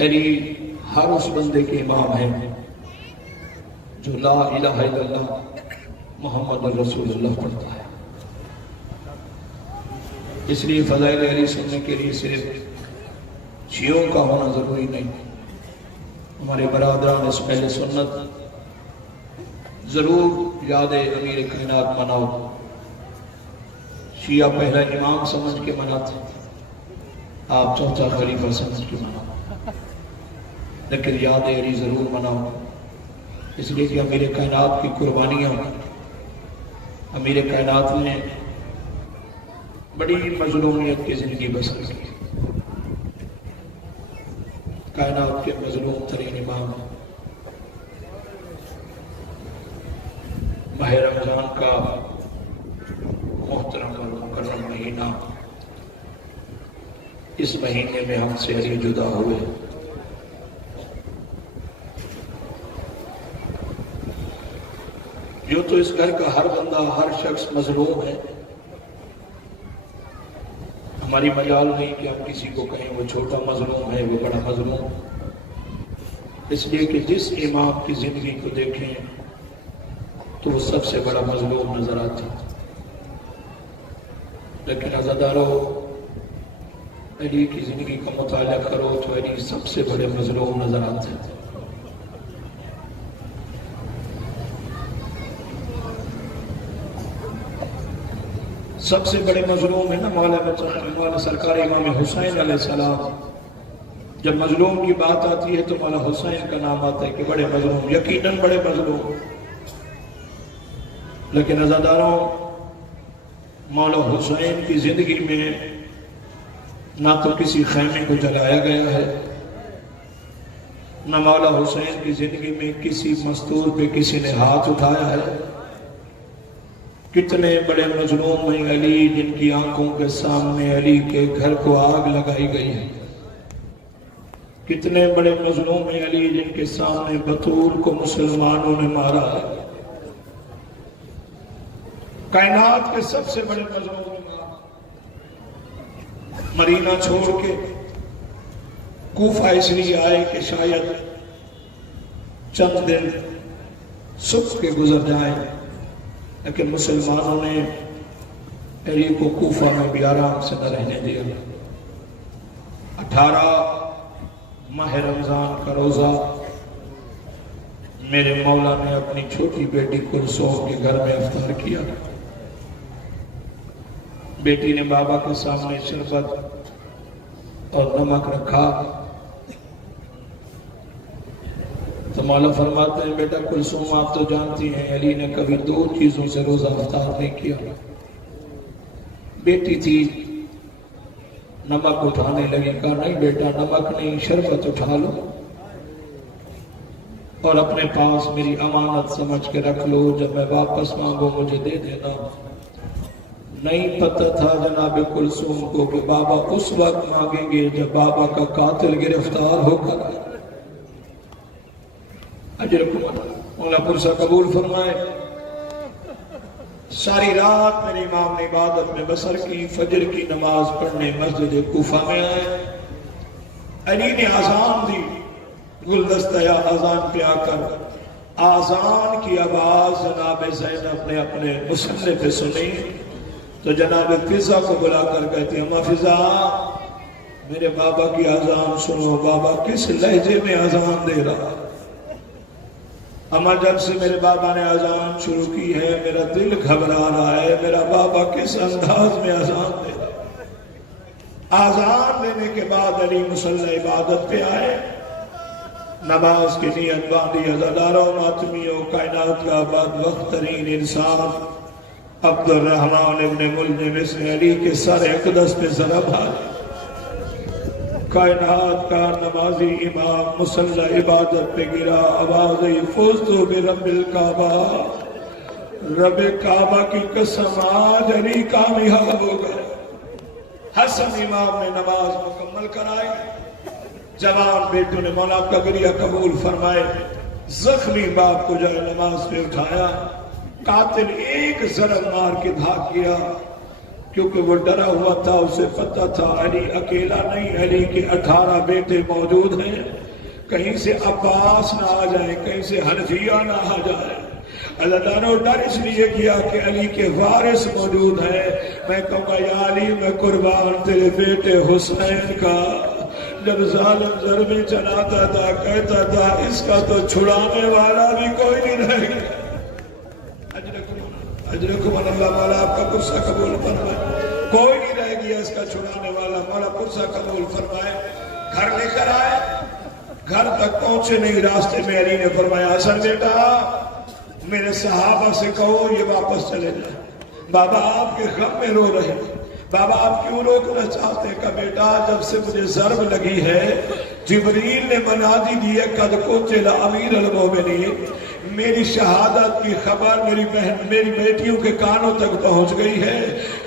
علی ہر اس بندے کے امام ہیں جو لا الہ الا اللہ محمد رسول اللہ پڑھتا ہے. اس لیے فضائل علی سننے کے لیے صرف شیعوں کا ہونا ضروری نہیں. ہمارے برادران اس پہلے سنت ضرور یاد امیر کائنات مناؤ. شیعہ پہلا امام سمجھ کے مناتے، آپ چوتھا خلیفہ سمجھ کے مناؤ، لیکن یاد علی ضرور مناؤ. اس لیے کہ امیر کائنات کی قربانیاں، امیر کائنات نے بڑی مظلومیت کی زندگی بسر کی. کائنات کے مظلوم ترین امام، ماہ رمضان کا محترم اور مکرم مہینہ، اس مہینے میں ہم سے علی جدا ہوئے. جو تو اس گھر کا ہر بندہ، ہر شخص مظلوم ہے. ہماری مجال نہیں کہ ہم کسی کو کہیں وہ چھوٹا مظلوم ہے، وہ بڑا مظلوم. اس لیے کہ جس امام کی زندگی کو دیکھیں تو وہ سب سے بڑا مظلوم نظر آتا. لیکن عزادارو، علی کی زندگی کا مطالعہ کرو تو علی سب سے بڑے مظلوم نظر آتے ہیں. سب سے بڑے مظلوم ہے نا مولا سرکار امام حسین علیہ السلام. جب مظلوم کی بات آتی ہے تو مولا حسین کا نام آتا ہے کہ بڑے مظلوم، یقیناً بڑے مظلوم. لیکن عزاداروں، مولا حسین کی زندگی میں نہ تو کسی خیمے کو جلایا گیا ہے، نہ مولا حسین کی زندگی میں کسی مستور پہ کسی نے ہاتھ اٹھایا ہے. کتنے بڑے مظلوم ہیں علی، جن کی آنکھوں کے سامنے علی کے گھر کو آگ لگائی گئی ہے. کتنے بڑے مظلوم ہیں علی، جن کے سامنے بطور کو مسلمانوں نے مارا ہے. کائنات کے سب سے بڑے مظلوم مدینہ چھوڑ کے کوفہ اس لیے آئے کہ شاید چند دن سکھ کے گزر جائیں، لیکن مسلمانوں نے علی کو کوفہ میں بھی آرام سے نہ رہنے دیا. 18 ماہ رمضان کا روزہ میرے مولا نے اپنی چھوٹی بیٹی کلثوم کے گھر میں افطار کیا. بیٹی نے بابا کے سامنے شربت اور نمک رکھا تو مولا فرماتے ہیں، بیٹا کلثوم آپ تو جانتی ہیں علی نے کبھی 2 چیزوں سے روزہ افطار نہیں کیا. بیٹی تھی، نمک اٹھانے لگی، کہا نہیں بیٹا نمک نہیں، شربت اٹھا لو اور اپنے پاس میری امانت سمجھ کے رکھ لو، جب میں واپس مانگوں مجھے دے دینا. نہیں پتہ تھا جناب کلثوم کو کہ بابا اس وقت مانگیں گے جب بابا کا قاتل گرفتار ہو کر اجر مولا پرسا قبول فرمائے. ساری رات میرے امام نے عبادت میں بسر کی. فجر کی نماز پڑھنے مسجد کوفہ میں آئے. علی نے آذان دی، گلدستہ آذان پہ آ کر آذان کی آواز جناب زینب نے اپنے مسلح پہ سنی تو جناب فضا کو بلا کر کہتی، اما فضا میرے بابا کی آذان سنو، بابا کس لہجے میں آذان دے رہا. اما جب سے میرے بابا نے آذان شروع کی ہے میرا دل گھبرا رہا ہے، میرا بابا کس انداز میں آذان دے رہا. آذان دینے کے بعد علی مصلی عبادت پہ آئے، نماز کی نیت باندھی. عزاداروں ماتمیوں، کائنات کا بعد وقت ترین انسان عبد الرحمن ابن ملجم اس نے علی کے سر اقدس پہ ذرا بھائی. کائنات کا نمازی امام مصلی عبادت پہ گرا، آواز آئی فوزتو برب الکعبہ، رب کعبہ کی قسم آج علی کامیاب ہو گئے. حسن امام نے نماز مکمل کرائی. جوان بیٹوں نے مولا کا گریہ قبول فرمائے. زخمی باپ کو جائے نماز پہ اٹھایا. قاتل ایک ضرب مار کے بھاگ گیا. کیونکہ وہ ڈرا ہوا تھا، اسے پتہ تھا علی اکیلا نہیں، علی کے 18 بیٹے موجود ہیں، کہیں سے عباس نہ آ جائے، کہیں سے حنفیہ نہ آ جائے۔ اللہ تعالیٰ نے ڈر اس لیے کیا کہ علی کے وارث موجود ہیں۔ میں کہوں گا یا علی میں قربان تیرے بیٹے حسین کا، جب ظالم ضربیں چلاتا تھا کہتا تھا اس کا تو چھڑانے والا بھی کوئی نہیں رہ گیا۔ اجرکم اللہ، مولا آپ کا قرصہ قبول فرمائے، کوئی نہیں رہ گیا اس کا چھڑانے والا، مولا قرصہ قبول فرمائے۔ گھر لے کر آئے، گھر تک پہنچے نہیں، راستے میں علی نے فرمایا حسن بیٹا میرے صحابہ سے کہو یہ واپس چلے جائیں، بابا آپ کے غم میں رو رہے ہیں، بابا آپ کیوں روکنا چاہتے ہیں؟ کہ بیٹا جب سے مجھے ضرب لگی ہے جبریل نے منادی دی ہے قد قتل امیر المومنین، میری شہادت کی خبر میری بیٹیوں کے کانوں تک پہنچ گئی ہے،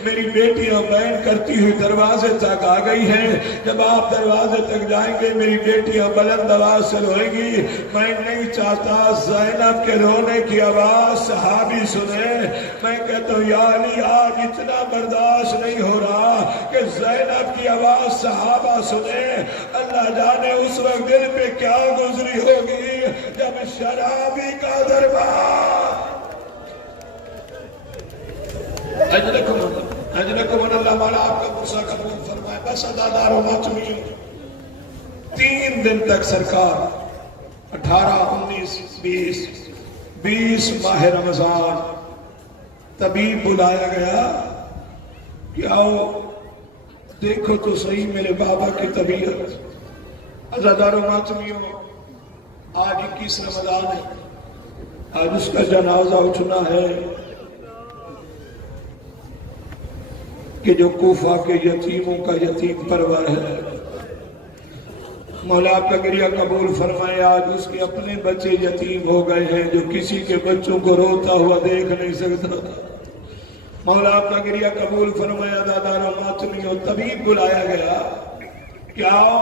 میری بیٹیاں بین کرتی ہوئی دروازے تک آ گئی ہیں، جب آپ دروازے تک جائیں گے میری بیٹیاں بلند آواز سے روئیں گی، میں نہیں چاہتا زینب کے رونے کی آواز صحابی سنے۔ میں کہتا ہوں یا علی آج اتنا برداشت نہیں ہو رہا کہ زینب کی آواز صحابہ سنے، اللہ جانے اس وقت دل پہ کیا گزری ہوگی جب شرابی کا دربار۔ اجرکم اللہ، مولا آپ کا قرصہ قبول فرمائے۔ بس عزادار و ماتمیوں، 3 دن تک سرکار 18 19 20 ماہ رمضان طبیب بلایا گیا کہ آؤ دیکھو تو صحیح میرے بابا کی طبیعت۔ عزادار و ماتمیوں، آج 21 رمضان ہے، آج اس کا جنازہ اٹھنا ہے کہ جو کوفہ کے یتیموں کا یتیم پرور ہے، مولا آپ کا گریہ قبول فرمائے۔ آج اس کے اپنے بچے یتیم ہو گئے ہیں، جو کسی کے بچوں کو روتا ہوا دیکھ نہیں سکتا تھا، مولا آپ کا گریہ قبول فرمایا۔ دادار و ماتمیوں، طبیب بلایا گیا کہ آؤ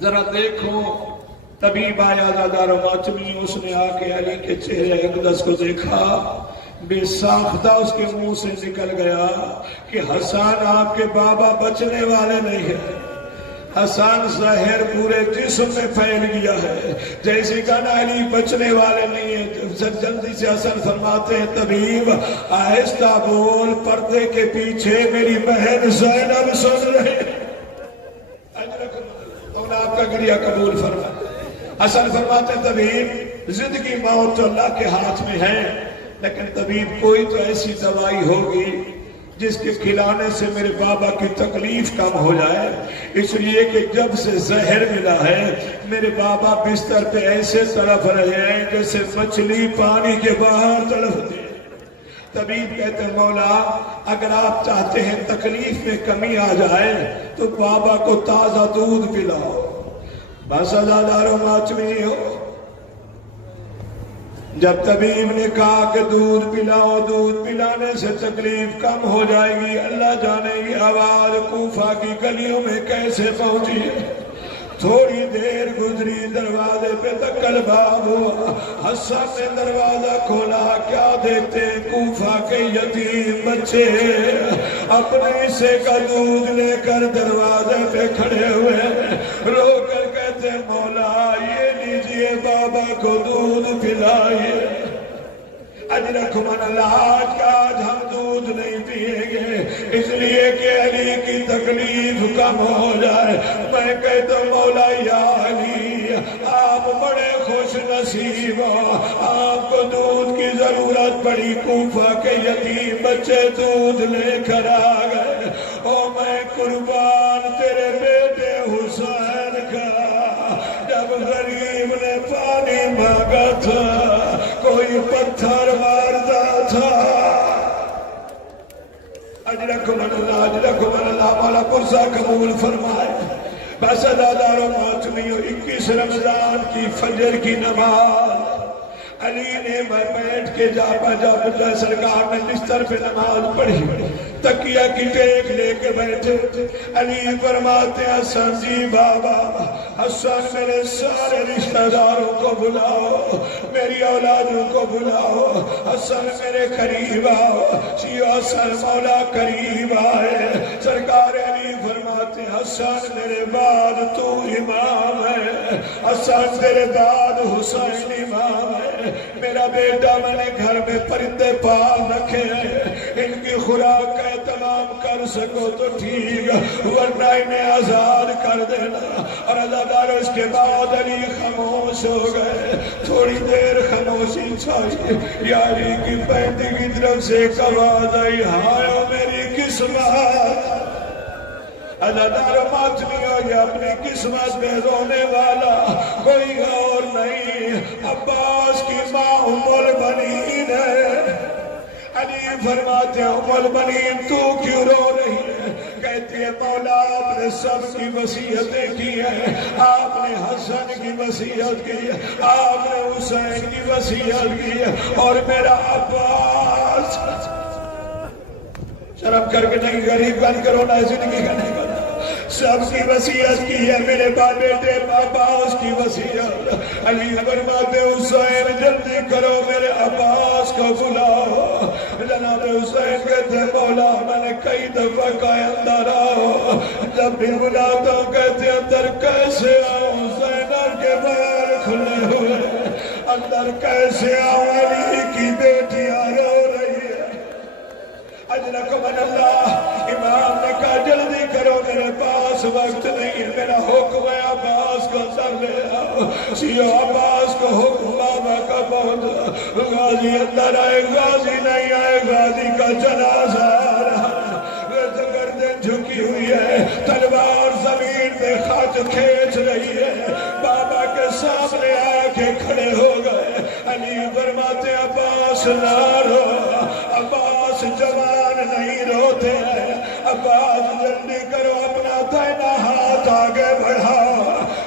ذرا دیکھو۔ طبیب آیا دادار و ماتمیوں، اس نے آ کے علی کے چہرے اقدس کو دیکھا، بے ساختہ اس کے منہ سے نکل گیا کہ حسن آپ کے بابا بچنے والے نہیں ہیں، حسن زہر پورے جسم میں پھیل گیا ہے، جیسے کہنا علی بچنے والے نہیں ہیں۔ جلدی سے حسن فرماتے ہیں طبیب آہستہ بول، پردے کے پیچھے میری بہن زینب سن رہے ہیں۔ آپ کا گریہ قبول فرمائے۔ حسن فرماتے ہیں طبیب زندگی موت تو اللہ کے ہاتھ میں ہے، لیکن طبیب کوئی تو ایسی دوائی ہوگی جس کے کھلانے سے میرے بابا کی تکلیف کم ہو جائے، اس لیے کہ جب سے زہر ملا ہے میرے بابا بستر پہ ایسے تڑپ رہے ہیں جیسے مچھلی پانی کے باہر تڑپتی ہے۔ طبیب کہتے ہیں مولا اگر آپ چاہتے ہیں تکلیف میں کمی آ جائے تو بابا کو تازہ دودھ پلاؤ۔ بس عزادار و ماتمیوں، جب طبیب نے کہا کہ دودھ پلاؤ، دودھ پلانے سے تکلیف کم ہو جائے گی، اللہ جانے یہ آواز کوفہ کی گلیوں میں کیسے پہنچی ہے۔ تھوڑی دیر گزری، دروازے پہ دکل باب ہوا، حسن نے دروازہ کھولا، کیا دیکھتے ہیں کوفہ کے یتیم بچے اپنے حصے کا دودھ لے کر دروازے پہ کھڑے ہوئے، رو کر کہتے ہیں مولا یہ لیجئے بابا کو دودھ پلائیے۔ اجرکم اللہ، آج ہم دودھ نہیں پیئیں گے اس لیے کہ علی کی تکلیف کم ہو جائے۔ میں کہتا ہوں مولا یا علی آپ بڑے خوش نصیب ہو، آپ کو دودھ کی ضرورت پڑی، کوفہ کے یتیم بچے دودھ لے کر آ گئے۔ او میں قربان تیرے بیٹے حسین کا، جب غریب نے پانی مانگا تھا کوئی پتھر مارتا تھا۔ اجرکم اللہ، اجرکم اللہ، مولا قرصہ قبول فرمائے۔ بس عزادار و ماتمیوں، 21 رمضان کی فجر کی نماز علی نے میں بیٹھ کے جا سرکار نے بستر پہ نماز پڑھی، تکیہ کی ٹیک لے کے بیٹھے علی فرماتے حسن جی بابا حسن میرے سارے رشتہ داروں کو بلاؤ میری اولادوں کو بلاؤ حسن میرے قریب آؤ جیو حسن مولا قریب آئے سرکار علی فرماتے حسن میرے بعد تو امام ہے حسن تیرے بعد حسین امام ہے میرا بیٹا میں نے گھر میں پرندے پال رکھے ہیں ان کی خوراک کا اہتمام کر سکو تو ٹھیک ورنہ انہیں آزاد کر دینا اور عزادار اس کے بعد علی خاموش ہو گئے تھوڑی دیر خاموشی چھائی یا علی کی پینٹی کی طرف سے ایک آواز آئی ہائے میری قسمت عزادار مات نہیں ہو یا اپنی قسمت میں رونے والا کوئی اور نہیں عباس کی ماں ام البنین ہے علی فرماتے ہیں ام البنین تو کیوں رو رہی ہے کہتی ہے مولا آپ نے سب کی وصیتیں کی ہیں آپ نے حسن کی وصیت کی ہے آپ نے حسین کی وصیت کی ہے اور میرا عباس شرم کر کے نہیں غریب بن کر ہونا ہے زندگی کا نہیں کرنا سب کی وصیت کی ہے میرے باپ بیٹے عباس کی وصیت علی فرماتے حسین جلدی کرو میرے عباس کو بلاؤ جناب حسین کہتے مولا میں نے کئی دفعہ کہا اندر آؤ جب بھی بلاتا ہوں کہتے اندر کیسے آؤں زینب کے بار کھلے ہوئے اندر کیسے آؤں علی کی بیٹیاں رو رہی ہے اجلکم اللہ امام نے کہا جلدی کرو میرے پاس وقت نہیں ہے میرا حکم ہے عباس کو اندر لے آؤ سیو عباس کو حکم بابا کا بہت غازی اندر آئے غازی نہیں آئے غازی کا جنازہ آ رہا ہے گردن جھکی ہوئی ہے تلوار زمین میں خط کھینچ رہی ہے بابا کے سامنے آ کے کھڑے ہو گئے علی فرماتے عباس نہ رو عباس جوان نہیں روتے ہیں عباس جلدی کرو اپنا دائنا ہاتھ آگے بڑھا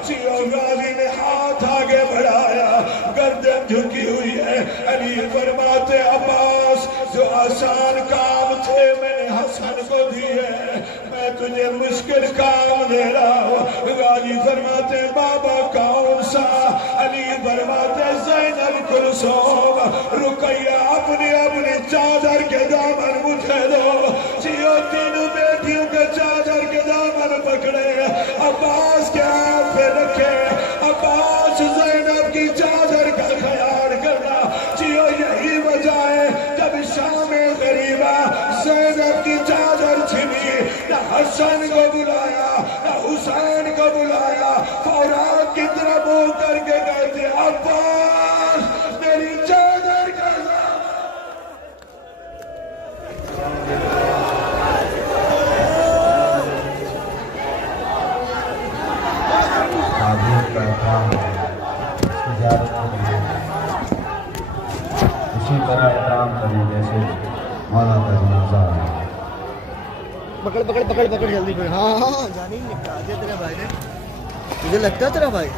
سیو غازی نے ہاتھ آگے بڑھایا گردن جھکی ہوئی ہے علی فرماتے عباس جو آسان کام تھے میں نے حسن کو دیے میں تجھے مشکل کام دے رہا ہوں غازی فرماتے بابا کون سا علی فرماتے زینب کلثوم رقیہ اپنی اپنی چادر کے دامن مجھے دو جیو تینوں بیٹیوں کے چادر کے دامن پکڑے عباس کے ہاتھ پہ رکھے عباس زینب کی چادر کا خیال کرنا جیو یہی وجہ ہے جب شام غریبہ زینب کی چادر چھنی نہ حسن کو بلایا نہ حسین کو بلایا فورات کی طرف منہ کر کے کہتے عباس میری چادر کا اسی طرح احترام کریں جیسے مولا کا جنازہ ہے پکڑ پکڑ پکڑ پکڑ جلدی پکڑ ہاں ہاں جانی نکال دیا تیرے بھائی نے مجھے لگتا ہے تیرا بھائی